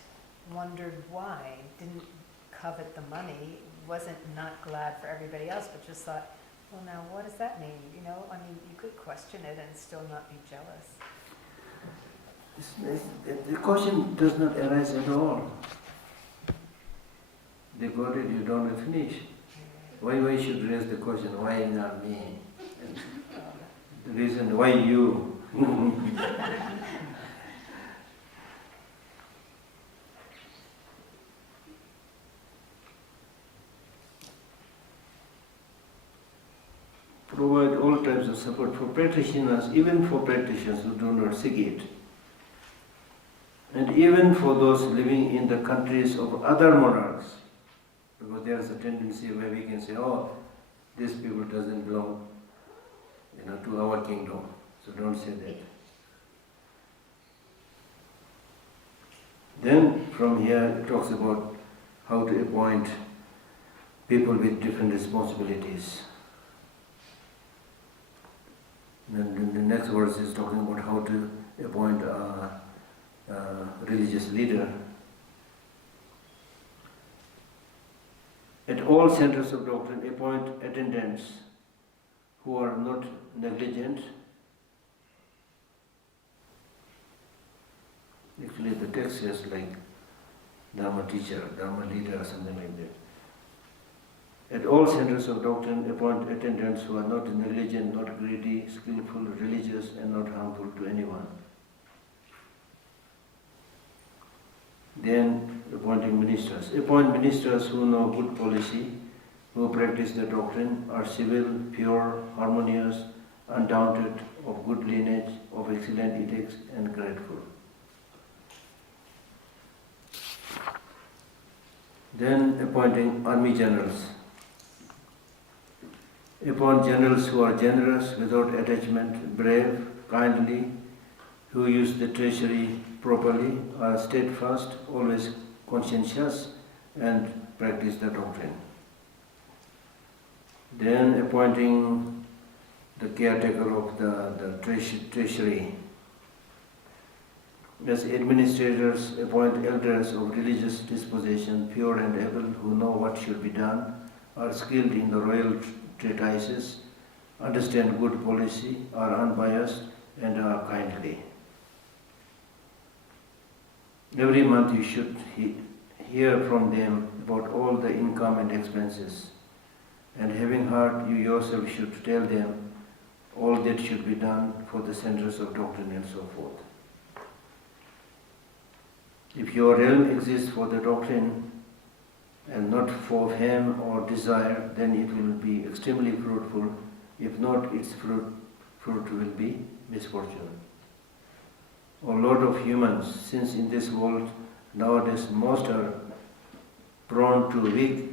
wondered why, didn't covet the money, wasn't not glad for everybody else, but just thought, Well, now, what does that mean? You know, I mean, you could question it and still not be jealous. The question does not arise at all. They got it, you don't finish. Why should you raise the question, why not me? And the reason, why you? Provide all types of support for practitioners, even for practitioners who do not seek it. And even for those living in the countries of other monarchs. Because there is a tendency where we can say, oh, this people doesn't belong, to our kingdom. So don't say that. Then from here it talks about how to appoint people with different responsibilities. Then the next verse is talking about how to appoint a religious leader. At all centers of doctrine, appoint attendants who are not negligent. Actually, the text says like Dharma teacher, Dharma leader, or something like that. At all centers of doctrine, appoint attendants who are not negligent, not greedy, skillful, religious, and not harmful to anyone. Then, appointing ministers. Appoint ministers who know good policy, who practice the doctrine, are civil, pure, harmonious, undaunted, of good lineage, of excellent ethics, and grateful. Then, appointing army generals. Appoint generals who are generous, without attachment, brave, kindly, who use the treasury properly, are steadfast, always conscientious, and practice the doctrine. Then appointing the caretaker of the treasury. As administrators, appoint elders of religious disposition, pure and able, who know what should be done, are skilled in the royal treatises, understand good policy, are unbiased, and are kindly. Every month you should hear from them about all the income and expenses, and having heard, you yourself should tell them all that should be done for the centers of doctrine and so forth. If your realm exists for the doctrine and not for fame or desire, then it will be extremely fruitful. If not, its fruit will be misfortune. O Lord of humans, since in this world nowadays most are prone to wreak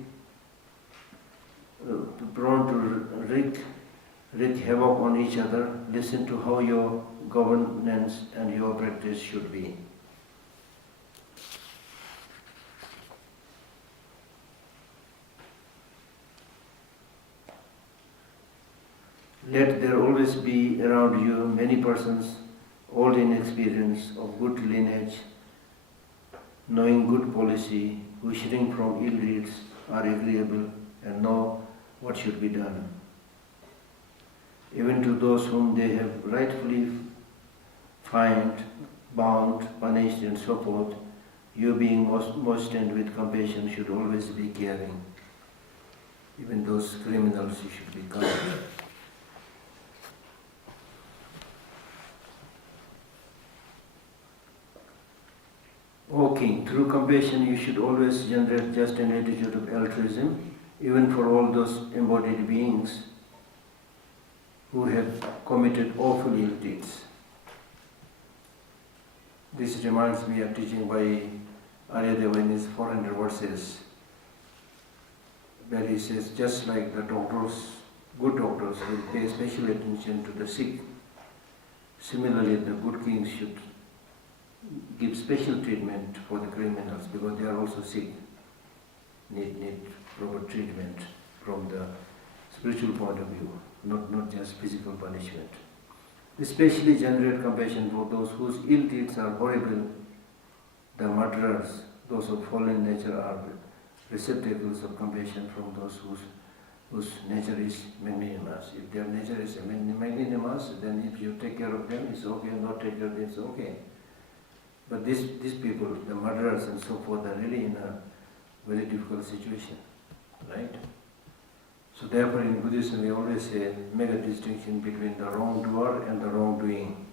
havoc on each other, listen to how your governance and your practice should be. Let there always be around you many persons, old in experience, of good lineage, knowing good policy, who shrink from ill deeds, are agreeable, and know what should be done. Even to those whom they have rightfully fined, bound, punished, and so forth, you being moistened with compassion should always be caring. Even those criminals you should be kind. O King, through compassion you should always generate just an attitude of altruism, even for all those embodied beings who have committed awful ill deeds. This reminds me of teaching by Aryadeva in his 400 verses, where he says, just like the doctors, good doctors will pay special attention to the sick, similarly the good kings should give special treatment for the criminals because they are also sick, need proper treatment from the spiritual point of view, not just physical punishment. Especially generate compassion for those whose ill deeds are horrible, the murderers, those of fallen nature are receptacles of compassion from those whose whose nature is magnanimous. If their nature is magnanimous, then if you take care of them, it's okay, not take care of them, it's okay. But these people, the murderers and so forth, are really in a very difficult situation, right? So therefore in Buddhism we always say, make a distinction between the wrongdoer and the wrongdoing.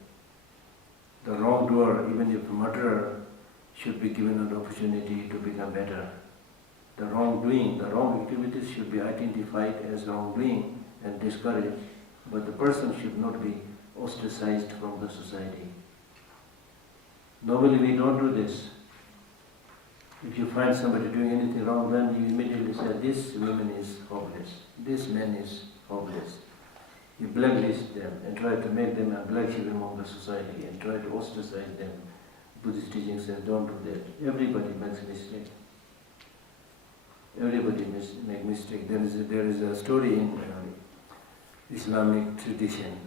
The wrongdoer, even if a murderer, should be given an opportunity to become better. The wrongdoing, the wrong activities should be identified as wrongdoing and discouraged, but the person should not be ostracized from the society. Normally we don't do this. If you find somebody doing anything wrong, then you immediately say, this woman is hopeless, this man is hopeless. You blacklist them and try to make them a black sheep among the society and try to ostracize them. Buddhist teaching says, don't do that. Everybody makes mistake. Everybody makes mistake. There is a story in Islamic tradition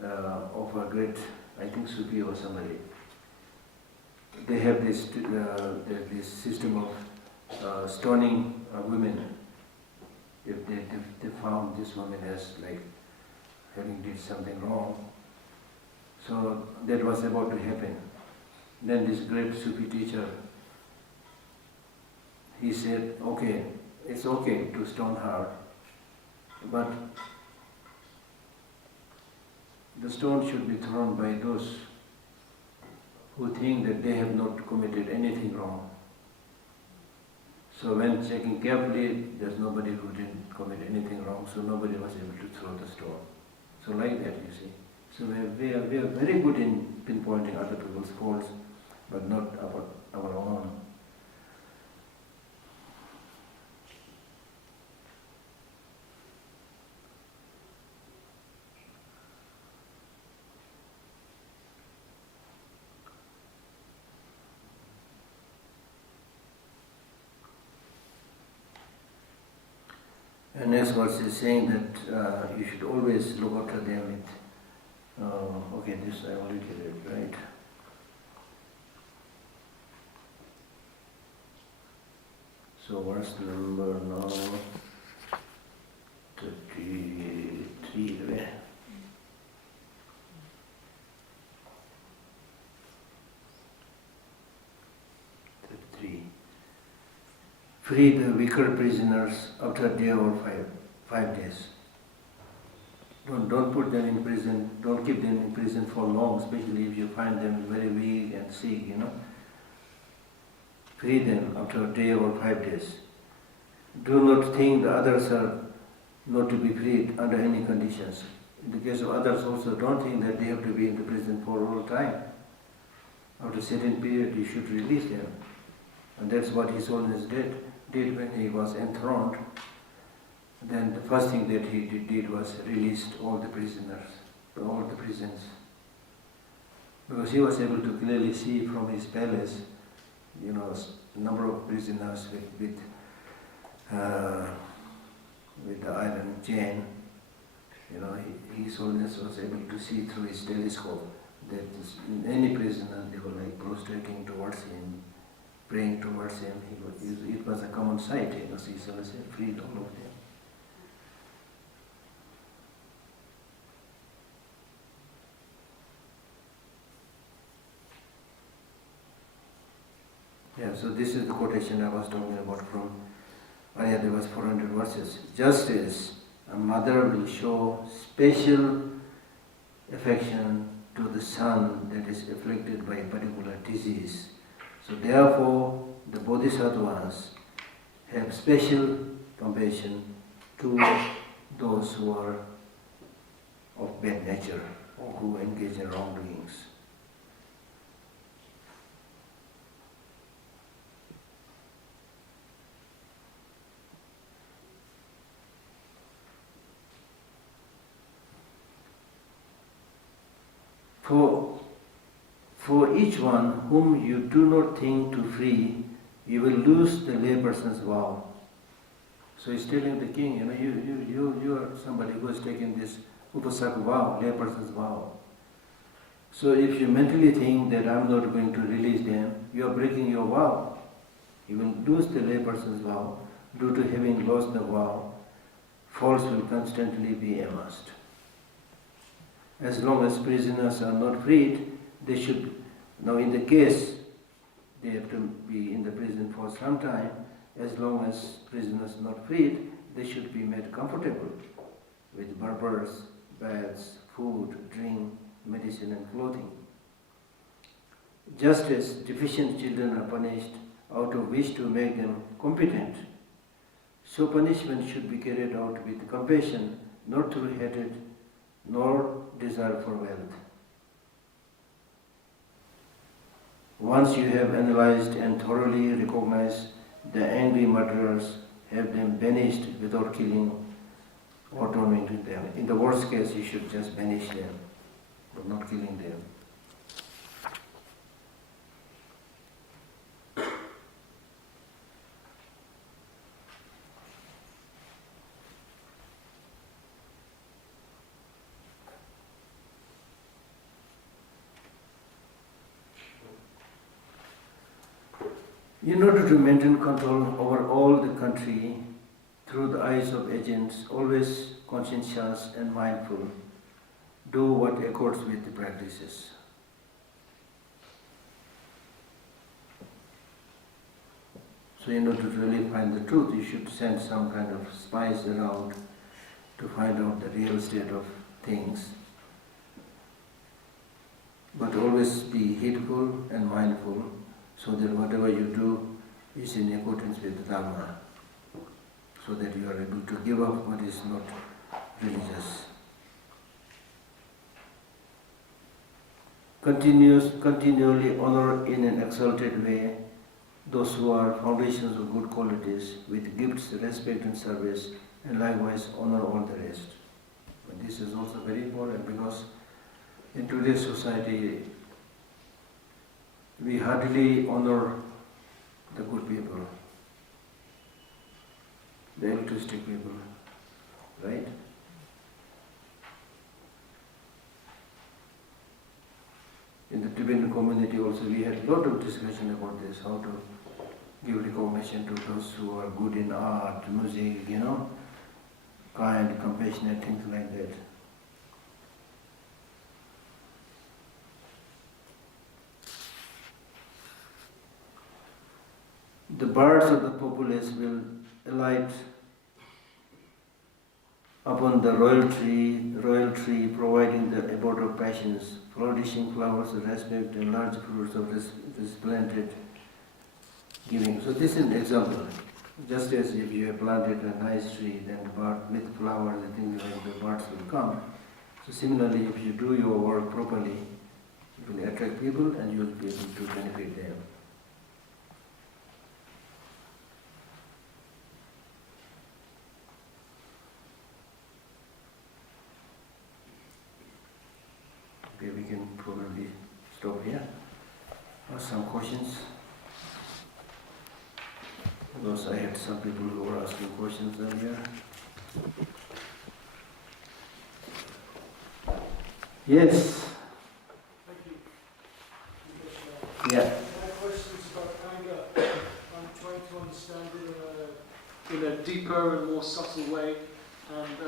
of a great, I think Sufi or somebody. They have this system of stoning women if they found this woman as like having did something wrong. So that was about to happen. Then this great Sufi teacher, he said, okay, it's okay to stone her, but the stone should be thrown by those who think that they have not committed anything wrong. So when checking carefully, there's nobody who didn't commit anything wrong, so nobody was able to throw the stone. So like that, you see. So we are very good in pinpointing other people's faults, but not our own. And next verse is saying that you should always look after them with, okay, this I already did, right? So verse number now 33, right? 33. Free the weaker prisoners after a day or 5 days. Don't put them in prison, don't keep them in prison for long, especially if you find them very weak and sick, Free them after a day or 5 days. Do not think the others are not to be freed under any conditions. In the case of others also, don't think that they have to be in the prison for all time. After a certain period, you should release them. And that's what His Holiness did when he was enthroned. Then the first thing that he did was released all the prisoners, all the prisons. Because he was able to clearly see from his palace, a number of prisoners with the iron chain. His Holiness was able to see through his telescope that any prisoner, they were like prostrating towards him, praying towards him. It was a common sight. His Holiness freed all of them. Yeah, so this is the quotation I was talking about from Aryadeva's 400 verses. Just as a mother will show special affection to the son that is afflicted by a particular disease, so therefore the Bodhisattvas have special compassion to those who are of bad nature or who engage in wrongdoings. For each one whom you do not think to free, you will lose the layperson's vow. So he's telling the king, you are somebody who has taken this upasaka vow, layperson's vow. So if you mentally think that I'm not going to release them, you are breaking your vow. You will lose the layperson's vow due to having lost the vow. faults will constantly be amassed. As long as prisoners are not freed, they should, now in the case they have to be in the prison for some time, as long as prisoners are not freed, they should be made comfortable with barbers, baths, food, drink, medicine and clothing. Just as deficient children are punished out of wish to make them competent, so punishment should be carried out with compassion, not through hatred nor desire for wealth. Once you have analyzed and thoroughly recognized the angry murderers, have them banished without killing or tormenting them. In the worst case, you should just banish them, but not killing them. In order to maintain control over all the country through the eyes of agents, always conscientious and mindful, do what accords with the practices. So in order to really find the truth, you should send some kind of spies around to find out the real state of things. But always be heedful and mindful, so that whatever you do is in accordance with the Dharma, so that you are able to give up what is not religious. Continually honor in an exalted way those who are foundations of good qualities with gifts, respect and service, and likewise honor all the rest. But this is also very important because in today's society, we hardly honor the good people, the altruistic people, right? In the Tibetan community also we had a lot of discussion about this, how to give recognition to those who are good in art, music, kind, compassionate, things like that. The birds of the populace will alight upon the royal tree providing the abode of passions, flourishing flowers of respect and large fruits of resplendent giving. So this is an example. Just as if you have planted a nice tree, then the bird with flowers and things like the birds will come. So similarly, if you do your work properly, it will attract people and you will be able to benefit them. Okay, we can probably stop here. Ask some questions. Because I had some people who were asking questions earlier. Yes. Thank you. Yeah. My question is about anger. I'm trying to understand it in a deeper and more subtle way. And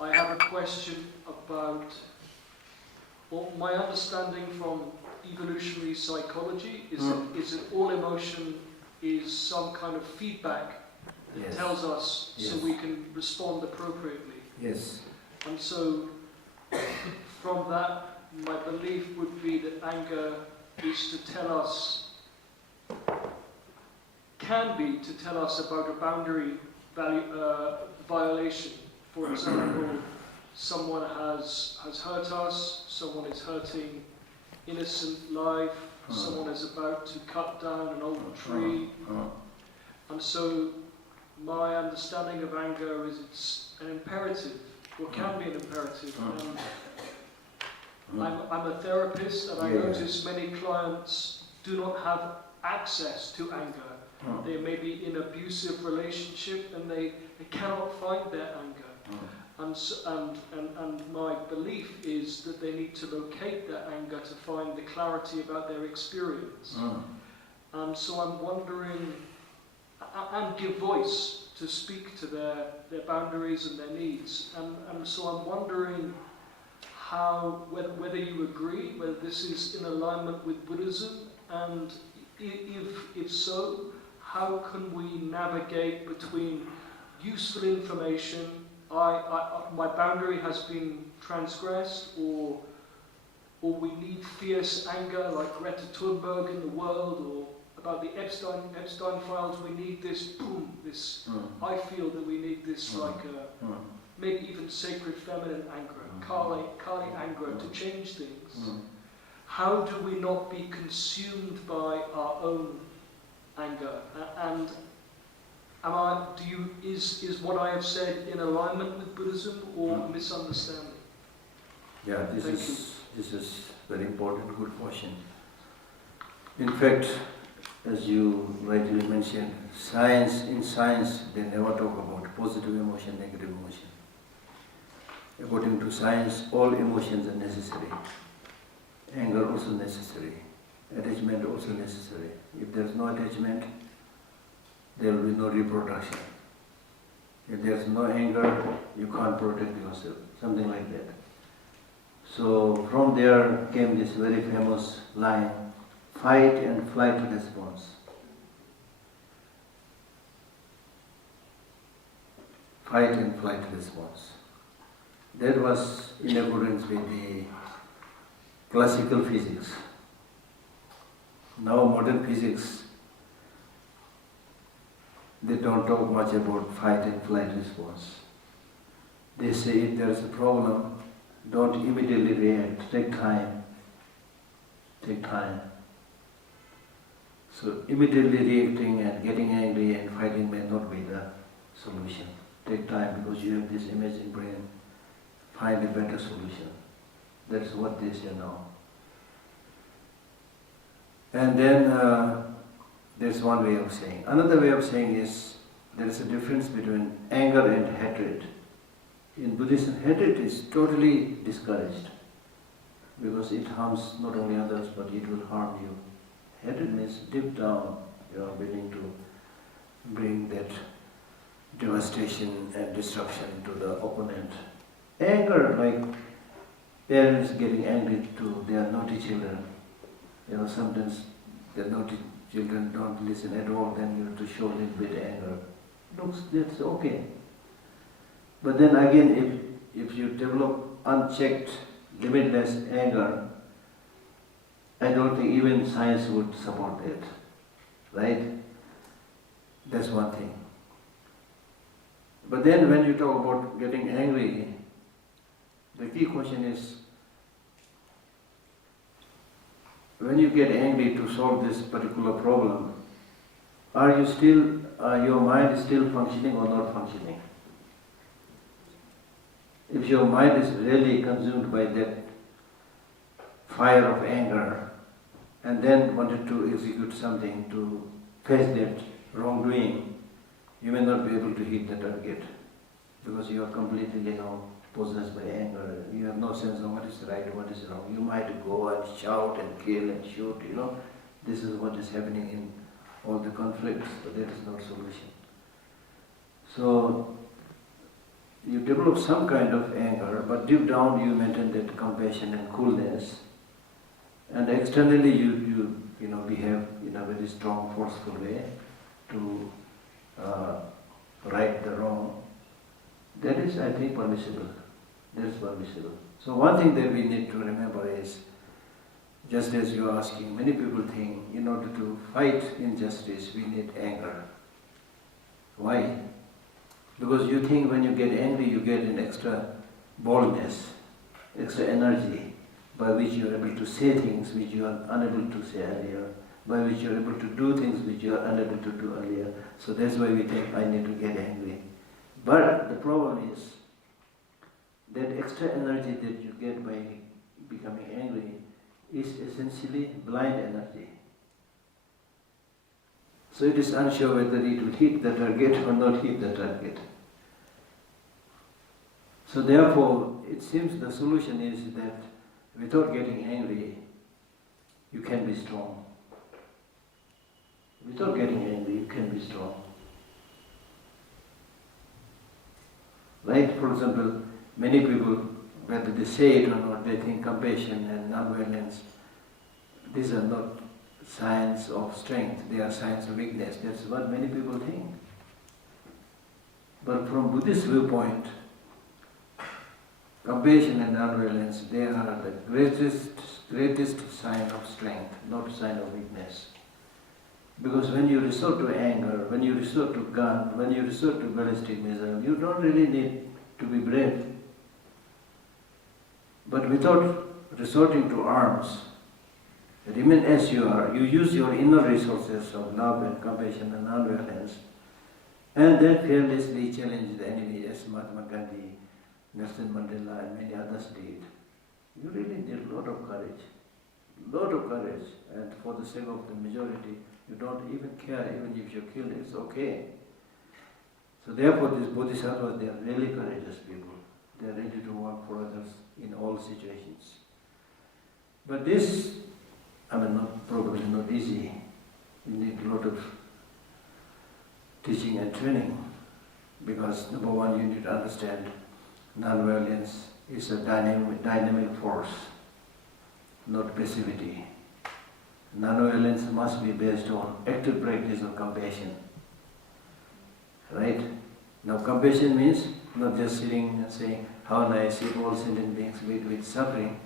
I have a question about, well, my understanding from evolutionary psychology is that all emotion is some kind of feedback that tells us so we can respond appropriately. Yes. And so from that, my belief would be that anger is to tell us, can be to tell us about a boundary violation. For example, someone has hurt us, someone is hurting innocent life, someone is about to cut down an old tree. And so my understanding of anger is it's an imperative, or can be an imperative. I'm a therapist, and I notice many clients do not have access to anger. They may be in an abusive relationship and they cannot find their anger. And my belief is that they need to locate their anger to find the clarity about their experience. And so I'm wondering and give voice to speak to their boundaries and their needs. And so I'm wondering whether you agree, whether this is in alignment with Buddhism, and if so, how can we navigate between useful information, my boundary has been transgressed, or we need fierce anger like Greta Thunberg in the world, or about the Epstein files, we need this boom, this, I feel that we need this maybe even sacred feminine anger, Kali anger to change things. How do we not be consumed by our own anger? And is what I have said in alignment with Buddhism or misunderstanding? Yeah, this is very important, good question. In fact, as you rightly mentioned, in science, they never talk about positive emotion, negative emotion. According to science, all emotions are necessary. Anger also necessary. Attachment also necessary. If there is no attachment, there will be no reproduction. If there is no anger, you can't protect yourself. Something like that. So from there came this very famous line, fight and flight response. Fight and flight response. That was in accordance with the classical physics. Now modern physics, they don't talk much about fight and flight response. They say if there is a problem, don't immediately react, take time. Take time. So immediately reacting and getting angry and fighting may not be the solution. Take time because you have this amazing brain. Find a better solution. That's what they say now. And then there's one way of saying. Another way of saying is there is a difference between anger and hatred. In Buddhism, hatred is totally discouraged because it harms not only others but it will harm you. Hatred means deep down you are willing to bring that devastation and destruction to the opponent. Anger, like parents getting angry to their naughty children. Sometimes the naughty children don't listen at all, then you have to show a little bit of anger. Looks, that's okay. But then again, if you develop unchecked, limitless anger, I don't think even science would support that, right? That's one thing. But then when you talk about getting angry, the key question is, when you get angry to solve this particular problem, are you still, your mind is still functioning or not functioning? If your mind is really consumed by that fire of anger and then wanted to execute something to face that wrongdoing, you may not be able to hit the target because you are completely possessed by anger. You have no sense of what is right, what is wrong. You might go and shout and kill and shoot, This is what is happening in all the conflicts, but that is not solution. So, you develop some kind of anger, but deep down you maintain that compassion and coolness, and externally you behave in a very strong, forceful way to right the wrong. That is, I think, permissible. That is permissible. So one thing that we need to remember is, just as you are asking, many people think in order to fight injustice we need anger. Why? Because you think when you get angry you get an extra boldness, extra energy by which you are able to say things which you are unable to say earlier, by which you are able to do things which you are unable to do earlier. So that's why we think I need to get angry. But the problem is that extra energy that you get by becoming angry is essentially blind energy. So it is unsure whether it will hit the target or not hit the target. So therefore, it seems the solution is that without getting angry, you can be strong. Without getting angry, you can be strong. Right? For example, many people, whether they say it or not, they think compassion and non-violence, these are not signs of strength, they are signs of weakness. That's what many people think. But from Buddhist viewpoint, compassion and non-violence, they are the greatest sign of strength, not sign of weakness. Because when you resort to anger, when you resort to gun, when you resort to ballistic missile, you don't really need to be brave. But without resorting to arms, remain as you are. You use your inner resources of love and compassion and non-violence, and then fearlessly challenge the enemy as Mahatma Gandhi, Nelson Mandela and many others did. You really need a lot of courage, and for the sake of the majority, you don't even care, even if you're killed, it's okay. So therefore these bodhisattvas, they are really courageous people. They are ready to work for others in all situations. But this, probably not easy. You need a lot of teaching and training, because number one, you need to understand non-violence is a dynamic force, not passivity. Non-violence must be based on active practice of compassion. Right? Now compassion means not just sitting and saying, how nice if all sentient beings with suffering,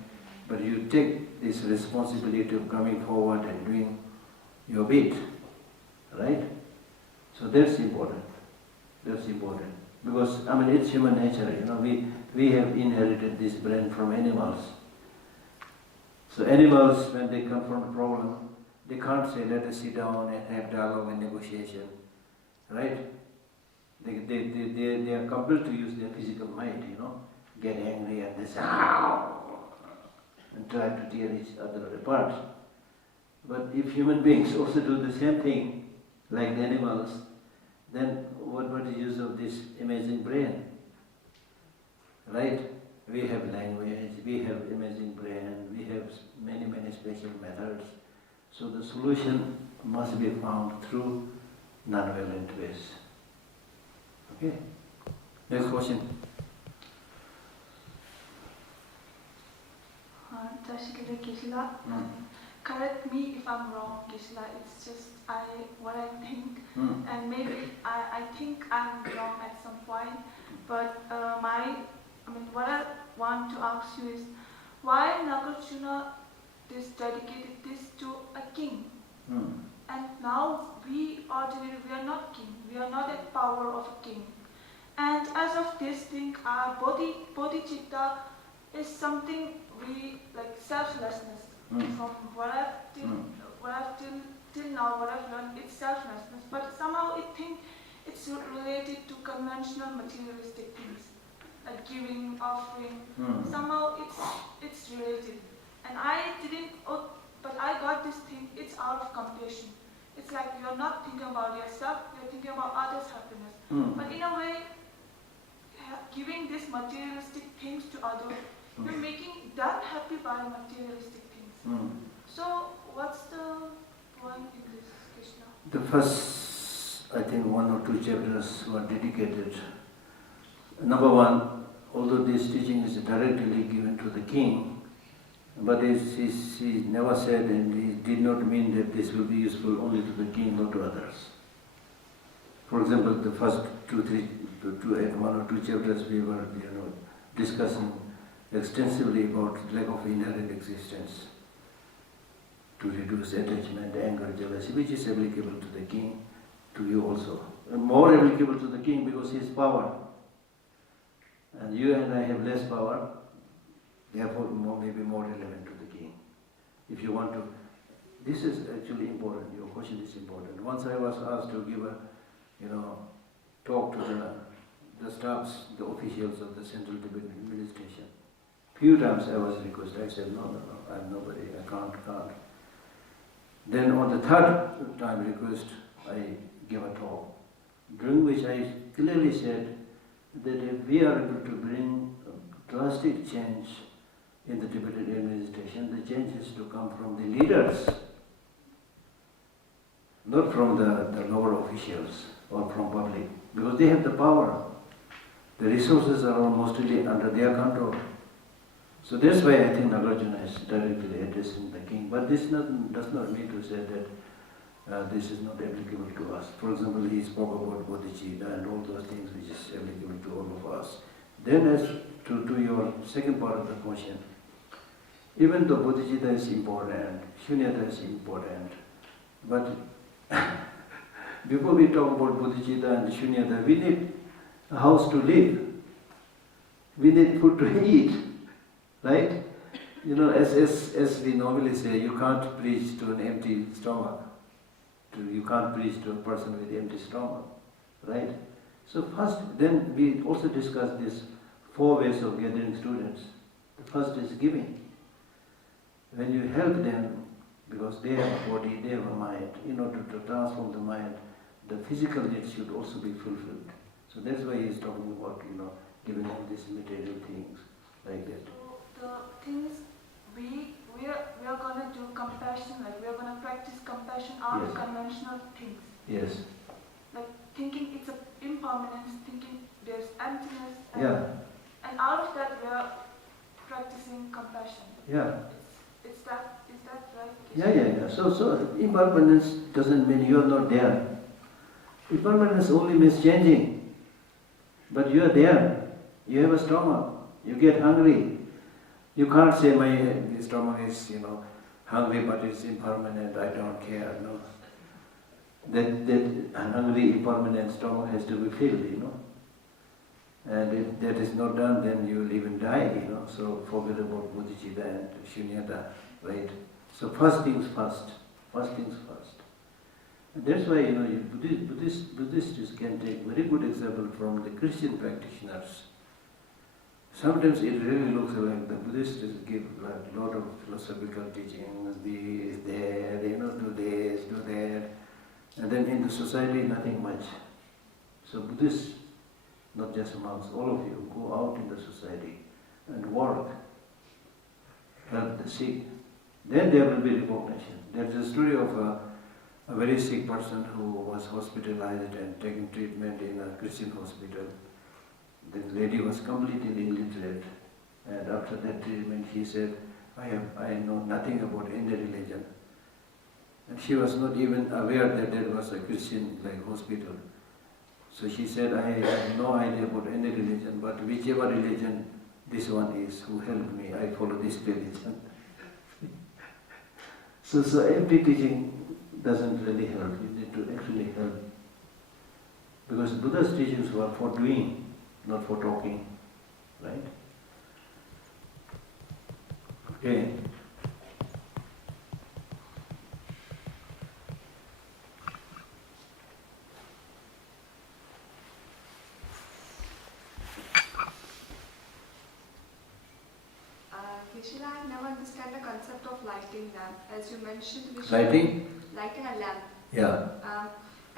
but you take this responsibility of coming forward and doing your bit. Right? So that's important. Because it's human nature, we have inherited this brain from animals. So animals, when they confront a problem, they can't say, let us sit down and have dialogue and negotiation. Right? They are compelled to use their physical might, get angry and they say, "Ow!" and try to tear each other apart. But if human beings also do the same thing, like the animals, then what is the use of this amazing brain? Right? We have language, we have amazing brain, we have many special methods. So the solution must be found through non-violent ways. Okay. Next question. Gisela, correct me if I'm wrong, Gisela. It's just what I think, and maybe I think I'm wrong at some point. But what I want to ask you is, why Nagarjuna dedicated this to a king? And now we are not king. We are not at power of a king. And as of this thing, our bodhicitta is something we like selflessness. From what I've till now, what I've learned, it's selflessness. But somehow I think it's related to conventional materialistic things, like giving, offering. Somehow it's related. And I didn't. But I got this thing, it's out of compassion. It's like you're not thinking about yourself, you're thinking about others' happiness. But in a way, giving these materialistic things to others, you're making them happy by materialistic things. So, what's the point in this, Krishna? The first, I think, 1 or 2 chapters were dedicated. Number one, although this teaching is directly given to the king, but he never said, and he did not mean that this will be useful only to the king, not to others. For example, the first 1 or 2 chapters we were, discussing extensively about lack of inherent existence to reduce attachment, anger, jealousy, which is applicable to the king, to you also. And more applicable to the king because he has power. And you and I have less power. Therefore, maybe more relevant to the king. If you want to, this is actually important. Your question is important. Once I was asked to give a, talk to the staffs, the officials of the Central Tibetan Administration. Few times I was requested. I said, no, I'm nobody. I can't. Then on the 3rd time request, I gave a talk, during which I clearly said that if we are able to bring a drastic change in the Tibetan administration, the change has to come from the leaders, not from the lower officials or from public, because they have the power. The resources are all mostly under their control. So that's why I think Nagarjuna is directly addressing the king. But this does not mean to say that this is not applicable to us. For example, he spoke about bodhicitta and all those things which is applicable to all of us. Then as to your second part of the question, even though bodhicitta is important, shunyata is important, but before we talk about bodhicitta and shunyata, we need a house to live. We need food to eat, right? You know, as we normally say, you can't preach to an empty stomach. You can't preach to a person with empty stomach, right? So first, then we also discussed these 4 ways of gathering students. The first is giving. When you help them, because they have a body, they have a mind, in order to transform the mind, the physical needs should also be fulfilled. So that's why he's talking about, giving them these material things, like that. So the things we are going to do compassion, like we are going to practice compassion out of Yes. conventional things. Yes. Like thinking it's an impermanence, thinking there's emptiness, and, Yeah. and out of that we are practicing compassion. Yeah. Is that right? Yeah. So impermanence doesn't mean you are not there. Impermanence only means changing. But you are there. You have a stomach. You get hungry. You can't say my stomach is, hungry, but it's impermanent. I don't care. No. That hungry, impermanent stomach has to be filled. And if that is not done, then you will even die. So forget about bodhicitta and shunyata, right? So first things first. First things first. And that's why Buddhists can take very good example from the Christian practitioners. Sometimes it really looks like the Buddhists give like a lot of philosophical teachings, this, that, do this, do that, and then in the society nothing much. So Buddhists, not just monks, all of you, go out in the society and work, help the sick. Then there will be recognition. There's a story of a very sick person who was hospitalized and taking treatment in a Christian hospital. The lady was completely illiterate, and after that treatment she said, I know nothing about any religion. And she was not even aware that there was a Christian hospital. So she said, I have no idea about any religion, but whichever religion this one is who helped me, I follow this religion. So empty teaching doesn't really help. You need to actually help. Because Buddha's teachings were for doing, not for talking, right? Okay. Geshe, I never understand the concept of lighting lamp. As you mentioned, we should Lighting? lighting a lamp. Yeah.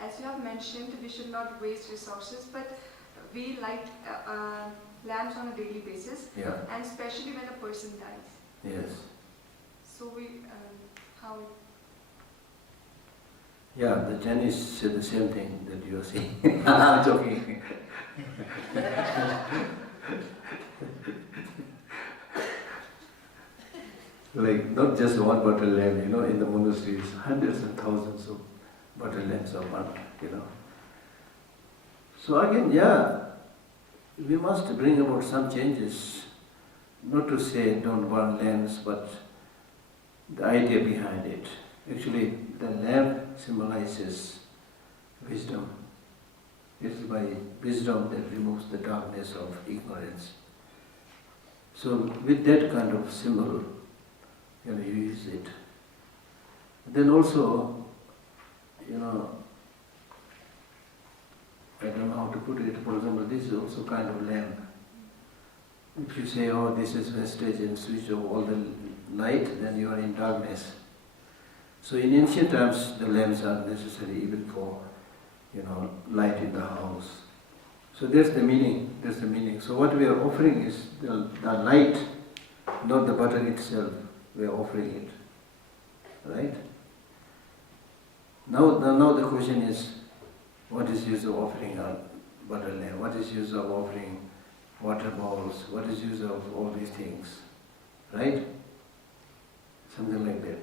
As you have mentioned, we should not waste resources, but we light lamps on a daily basis, Yeah. and especially when a person dies. Yes. So how? Yeah, the Chinese say the same thing that you are saying. I'm joking. Like not just one butter lamp, in the monasteries, hundreds and thousands of butter lamps are burnt, So again, we must bring about some changes. Not to say don't burn lamps, but the idea behind it. Actually, the lamp symbolizes wisdom. It's by wisdom that removes the darkness of ignorance. So with that kind of symbol, you use it. Then also, I don't know how to put it. For example, this is also kind of lamp. If you say, oh, this is vestige and switch off all the light, then you are in darkness. So in ancient times, the lamps are necessary even for, light in the house. So that's the meaning. So what we are offering is the light, not the butter itself. We are offering it, right? Now the question is, what is use of offering butter lamp? What is use of offering water bowls? What is use of all these things? Right? Something like that.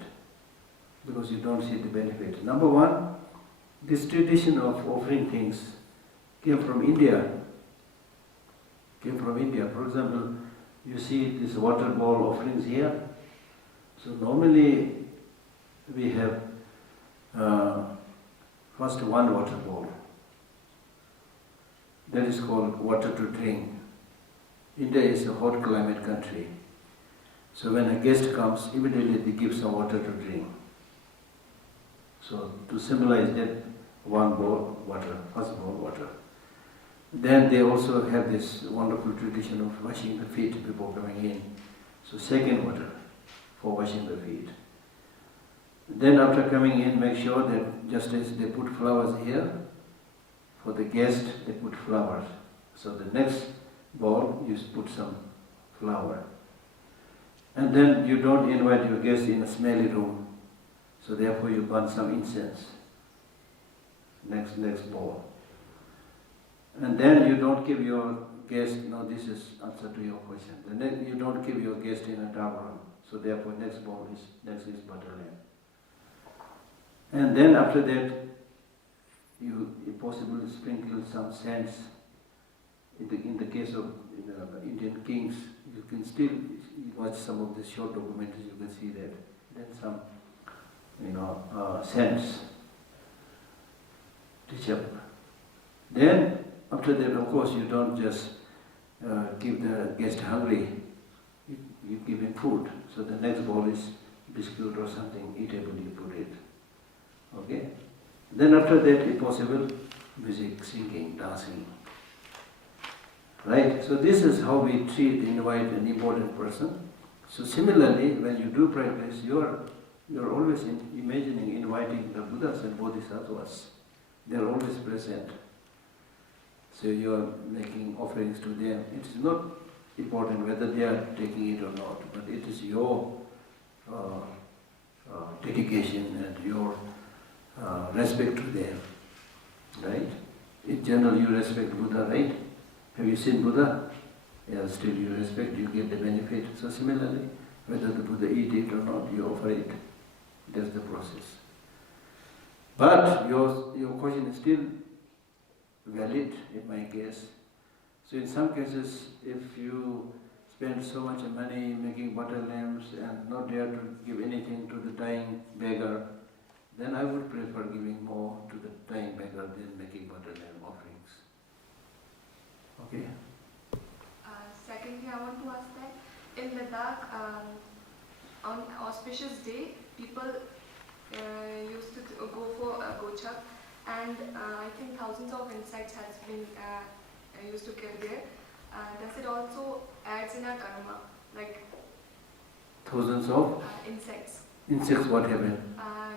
Because you don't see the benefit. Number one, this tradition of offering things came from India. For example, you see these water bowl offerings here. So normally we have first one water bowl. That is called water to drink. India is a hot climate country. So when a guest comes, immediately they give some water to drink. So to symbolize that, one bowl water, first bowl water. Then they also have this wonderful tradition of washing the feet before coming in. So second water for washing the feet. Then after coming in, make sure that just as they put flowers here, for the guest they put flowers. So the next bowl you put some flower. And then you don't invite your guest in a smelly room. So therefore you burn some incense. Next bowl. And then you don't give your guest, no, this is answer to your question. You don't give your guest in a dark room. So therefore next is butter lamp. And then after that, you, if possible, sprinkle some scents. In the case of Indian kings, you can still watch some of the short documentaries, you can see that. Then some, scents. Teach up. Then, after that, of course, you don't just keep the guest hungry. You give him food. So the next bowl is biscuit or something eatable, you put it. Okay? Then after that, if possible, music, singing, dancing. Right? So this is how we invite an important person. So similarly, when you do practice, you're always imagining inviting the Buddhas and Bodhisattvas. They're always present. So you are making offerings to them. It is not important whether they are taking it or not, but it is your dedication and your respect to them. Right? In general, you respect Buddha, right? Have you seen Buddha? Yeah, still you respect, you get the benefit. So similarly, whether the Buddha eat it or not, you offer it. That's the process. But your question is still valid in my case. So in some cases, if you spend so much money making butter lamps and not dare to give anything to the dying beggar, then I would prefer giving more to the dying beggar than making butter lamp offerings. Okay? Secondly, I want to ask that in Ladakh, on auspicious day, people used to go for gochak, and I think thousands of insects has been used to kill there. Does it also adds in our karma, like Thousands of insects insects, what happened?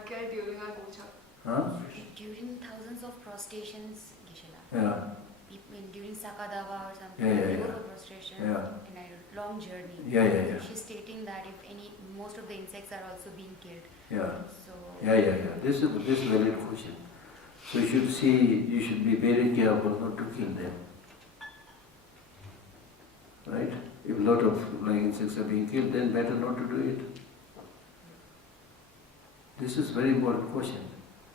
killed during our gochak? Huh? During thousands of prostrations, Geshe Yeah. Lhakdor, during Sakadava or something, Yeah. go for prostration in a long journey. Yeah. She's stating that most of the insects are also being killed. Yeah. So Yeah. This is a valid question. So you should be very careful not to kill them. Right? If a lot of insects are being killed, then better not to do it. This is very important question.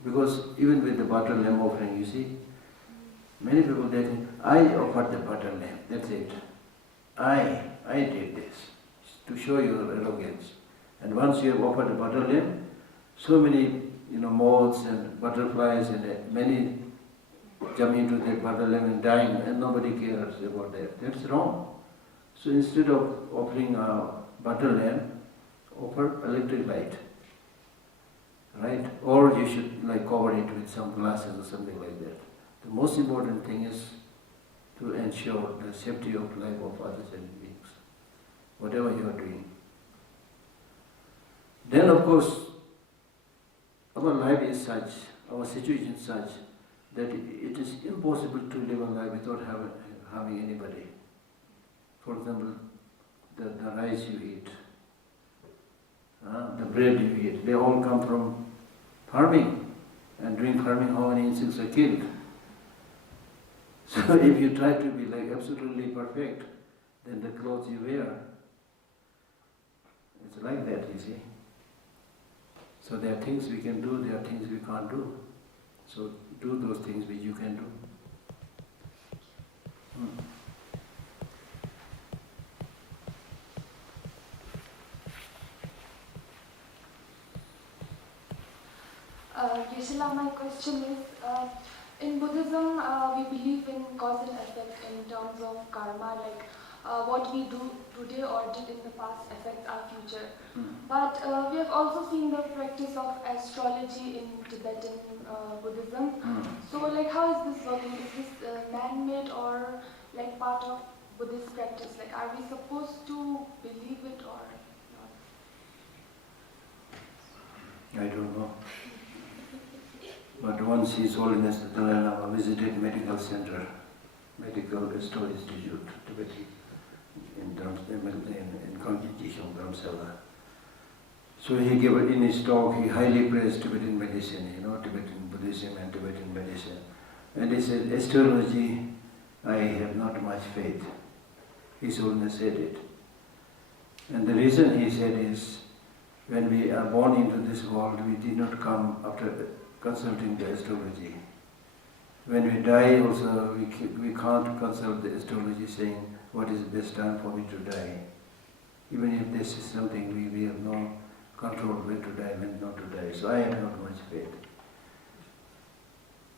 Because even with the butter lamp offering, you see, many people they think, I offered the butter lamp, that's it. I did this to show your arrogance. And once you have offered the butter lamp, so many moths and butterflies and many jump into the butter lamp and dying, and nobody cares about that. That's wrong. So instead of offering a butter lamp, offer electric light. Right? Or you should cover it with some glasses or something like that. The most important thing is to ensure the safety of life of other sentient beings, whatever you are doing. Then of course, our life is such, our situation is such, that it is impossible to live a life without having anybody. For example, the rice you eat, the bread you eat, they all come from farming. And during farming, how many insects are killed? So if you try to be like absolutely perfect, then the clothes you wear, it's like that, you see. So there are things we can do, there are things we can't do. So do those things which you can do. Geshe Lhakdor, my question is, in Buddhism, we believe in cause and effect in terms of karma, like what we do today or did in the past affects our future. But we have also seen the practice of astrology in Tibetan Buddhism. So, like, how is this working? Is this man-made or like part of Buddhist practice? Like, are we supposed to believe it or not? I don't know. But once His Holiness the Dalai Lama visited medical center, medical research institute, Tibetan, in congregation Dharamsala. So he gave in his talk, he highly praised Tibetan medicine, Tibetan Buddhism and Tibetan medicine. And he said, astrology, I have not much faith. His Holiness said it. And the reason he said is, when we are born into this world, we did not come after consulting the astrology. When we die also, we can't consult the astrology saying, what is the best time for me to die? Even if this is something we have no control when to die, when not to die. So I have not much faith.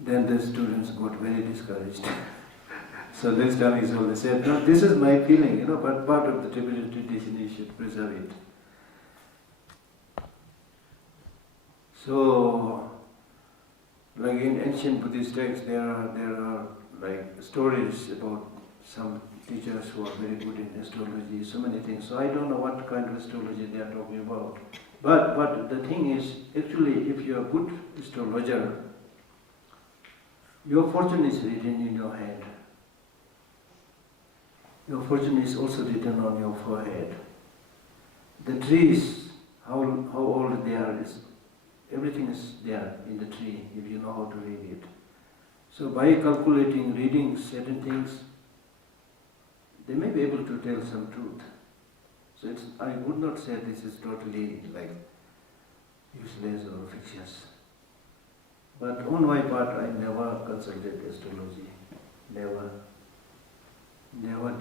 Then the students got very discouraged. So next time His Holiness said, no, this is my feeling, but part of the Tibetan tradition, you should preserve it. So, like in ancient Buddhist texts, there are like stories about some teachers who are very good in astrology, so many things. So I don't know what kind of astrology they are talking about. But the thing is, actually, if you are a good astrologer, your fortune is written in your hand. Your fortune is also written on your forehead. The trees, how old they are, everything is there in the tree if you know how to read it. So by calculating, reading certain things, they may be able to tell some truth. So I would not say this is totally like useless or fictitious. But on my part, I never consulted astrology. Never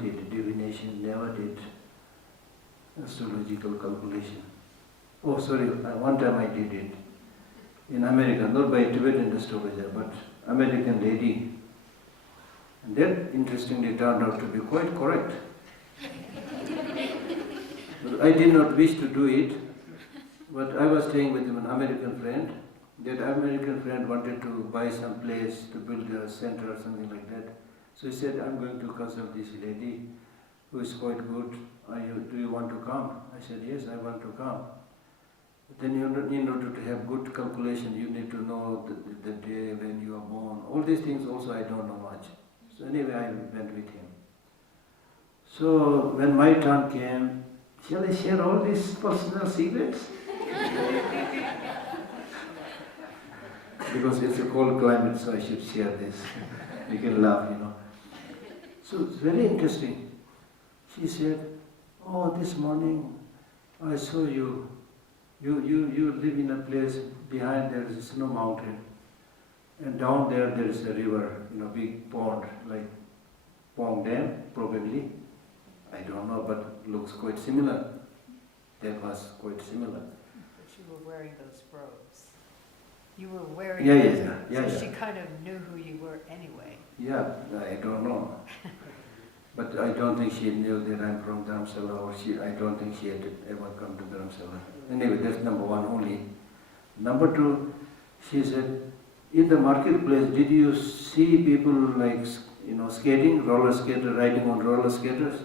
did divination, never did astrological calculation. Oh, sorry, one time I did it. In America, not by a Tibetan astrologer, but American lady. And that interestingly turned out to be quite correct. But I did not wish to do it, but I was staying with an American friend. That American friend wanted to buy some place to build a center or something like that. So he said, I'm going to consult this lady who is quite good. Do you want to come? I said, yes, I want to come. But then in order to have good calculation, you need to know the day when you are born. All these things also I don't know much. So anyway, I went with him. So when my turn came, shall I share all these personal secrets? Because it's a cold climate, so I should share this. You can laugh, So it's very interesting. She said, oh, this morning I saw you. You live in a place behind there is a snow mountain. And down there is a river, big pond, like Pond Dam, probably. I don't know, but looks quite similar. That was quite similar. But you were wearing those robes. You were wearing Yeah. So she kind of knew who you were anyway. Yeah, I don't know. But I don't think she knew that I'm from Dharamsala, or I don't think she had ever come to Dharamsala. Anyway, that's number one only. Number two, she said, in the marketplace, did you see people like, skating, roller skater, riding on roller skaters?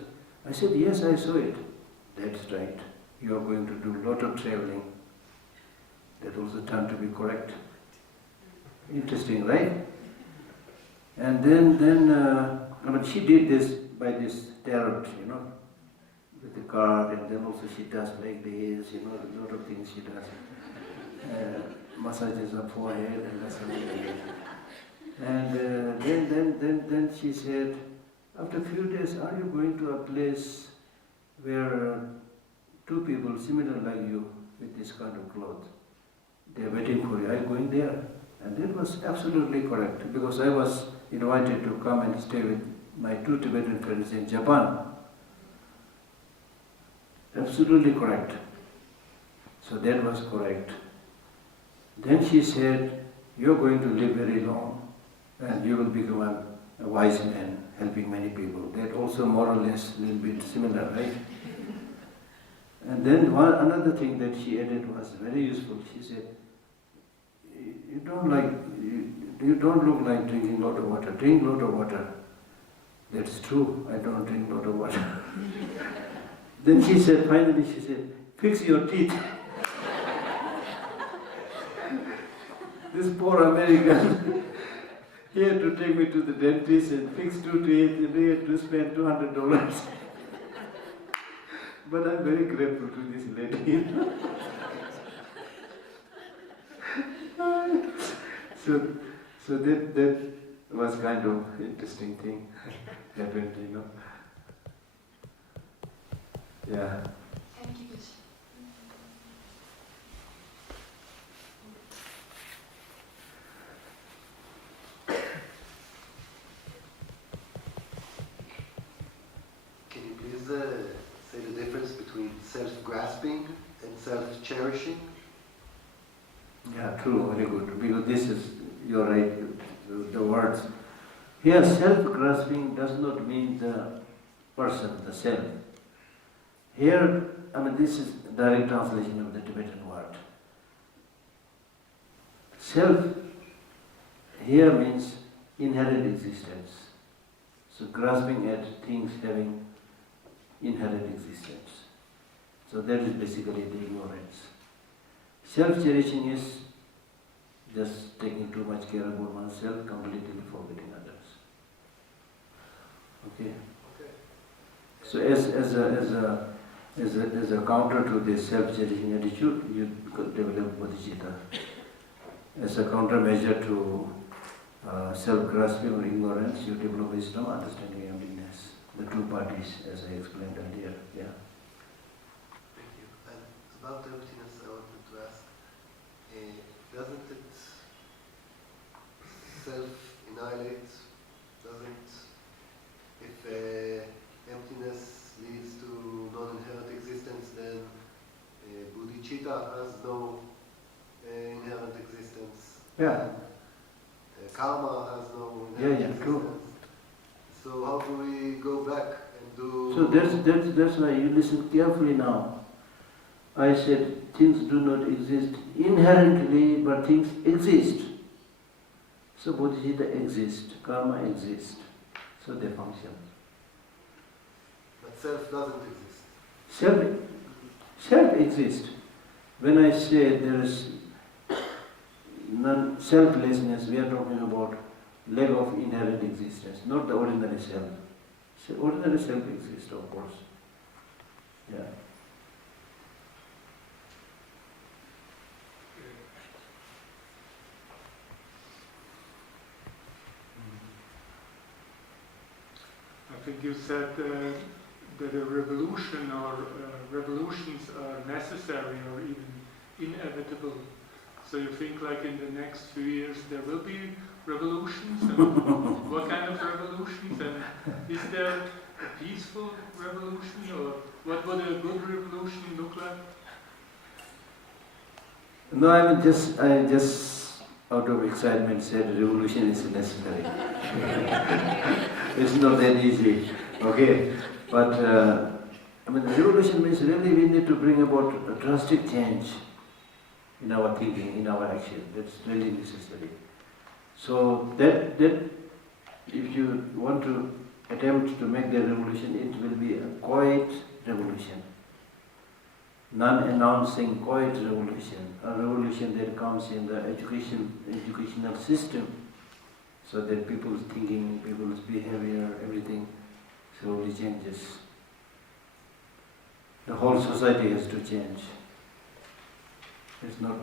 I said, yes, I saw it. That's right. You are going to do a lot of traveling. That also turned to be correct. Interesting, right? And then she did this by this tarot, with the card, and then also she does like this, a lot of things she does. Massages her forehead and something like that. And then she said, after a few days, are you going to a place where two people similar like you with this kind of clothes? They are waiting for you. Are you going there? And that was absolutely correct, because I was invited to come and stay with my two Tibetan friends in Japan. Absolutely correct. So that was correct. Then she said, you're going to live very long and you will become a wise man, helping many people. That also more or less a little bit similar, right? And then another thing that she added was very useful. She said, you don't look like drinking a lot of water. Drink a lot of water. That's true. I don't drink a lot of water. Then she said, finally she said, fix your teeth. This poor American, he had to take me to the dentist and fix 2 teeth, and we had to spend $200. But I'm very grateful to this lady. So that was kind of interesting thing happened, Yeah. Thank you, Geshe. Can you please say the difference between self-grasping and self-cherishing? Yeah, true, very good. Because this is, you're right, the words. Here, self-grasping does not mean the person, the self. Here, this is direct translation of the Tibetan word. Self here means inherent existence. So grasping at things having inherent existence. So that is basically the ignorance. Self-cherishing is just taking too much care about oneself, completely forgetting others. Okay. So as a counter to this self-cherishing attitude, you develop bodhicitta. As a countermeasure to self-grasping or ignorance, you develop wisdom, understanding, emptiness. The two parties, as I explained earlier. Yeah. Thank you. And about emptiness, I wanted to ask, doesn't it self-annihilate? If emptiness leads to non-inherent existence, then bodhicitta has no inherent existence. Yeah. Karma has no inherent existence. True. So how do we go back and do... So that's why you listen carefully now. I said things do not exist inherently, but things exist. So bodhicitta exists, karma exists. So they function. But self doesn't exist. Self exists. When I say there is selflessness, we are talking about lack of inherent existence, not the ordinary self. So ordinary self exists, of course. Yeah. I think you said that a revolution or revolutions are necessary or even inevitable. So you think like in the next few years there will be revolutions? And what kind of revolutions? And is there a peaceful revolution, or what would a good revolution look like? No, I just out of excitement said revolution is necessary. It's not that easy, okay? But revolution means really we need to bring about a drastic change in our thinking, in our action. That's really necessary. So that if you want to attempt to make the revolution, it will be a quiet revolution. Non-announcing quiet revolution, a revolution that comes in the educational system, so that people's thinking, people's behavior, everything slowly changes. The whole society has to change. It's not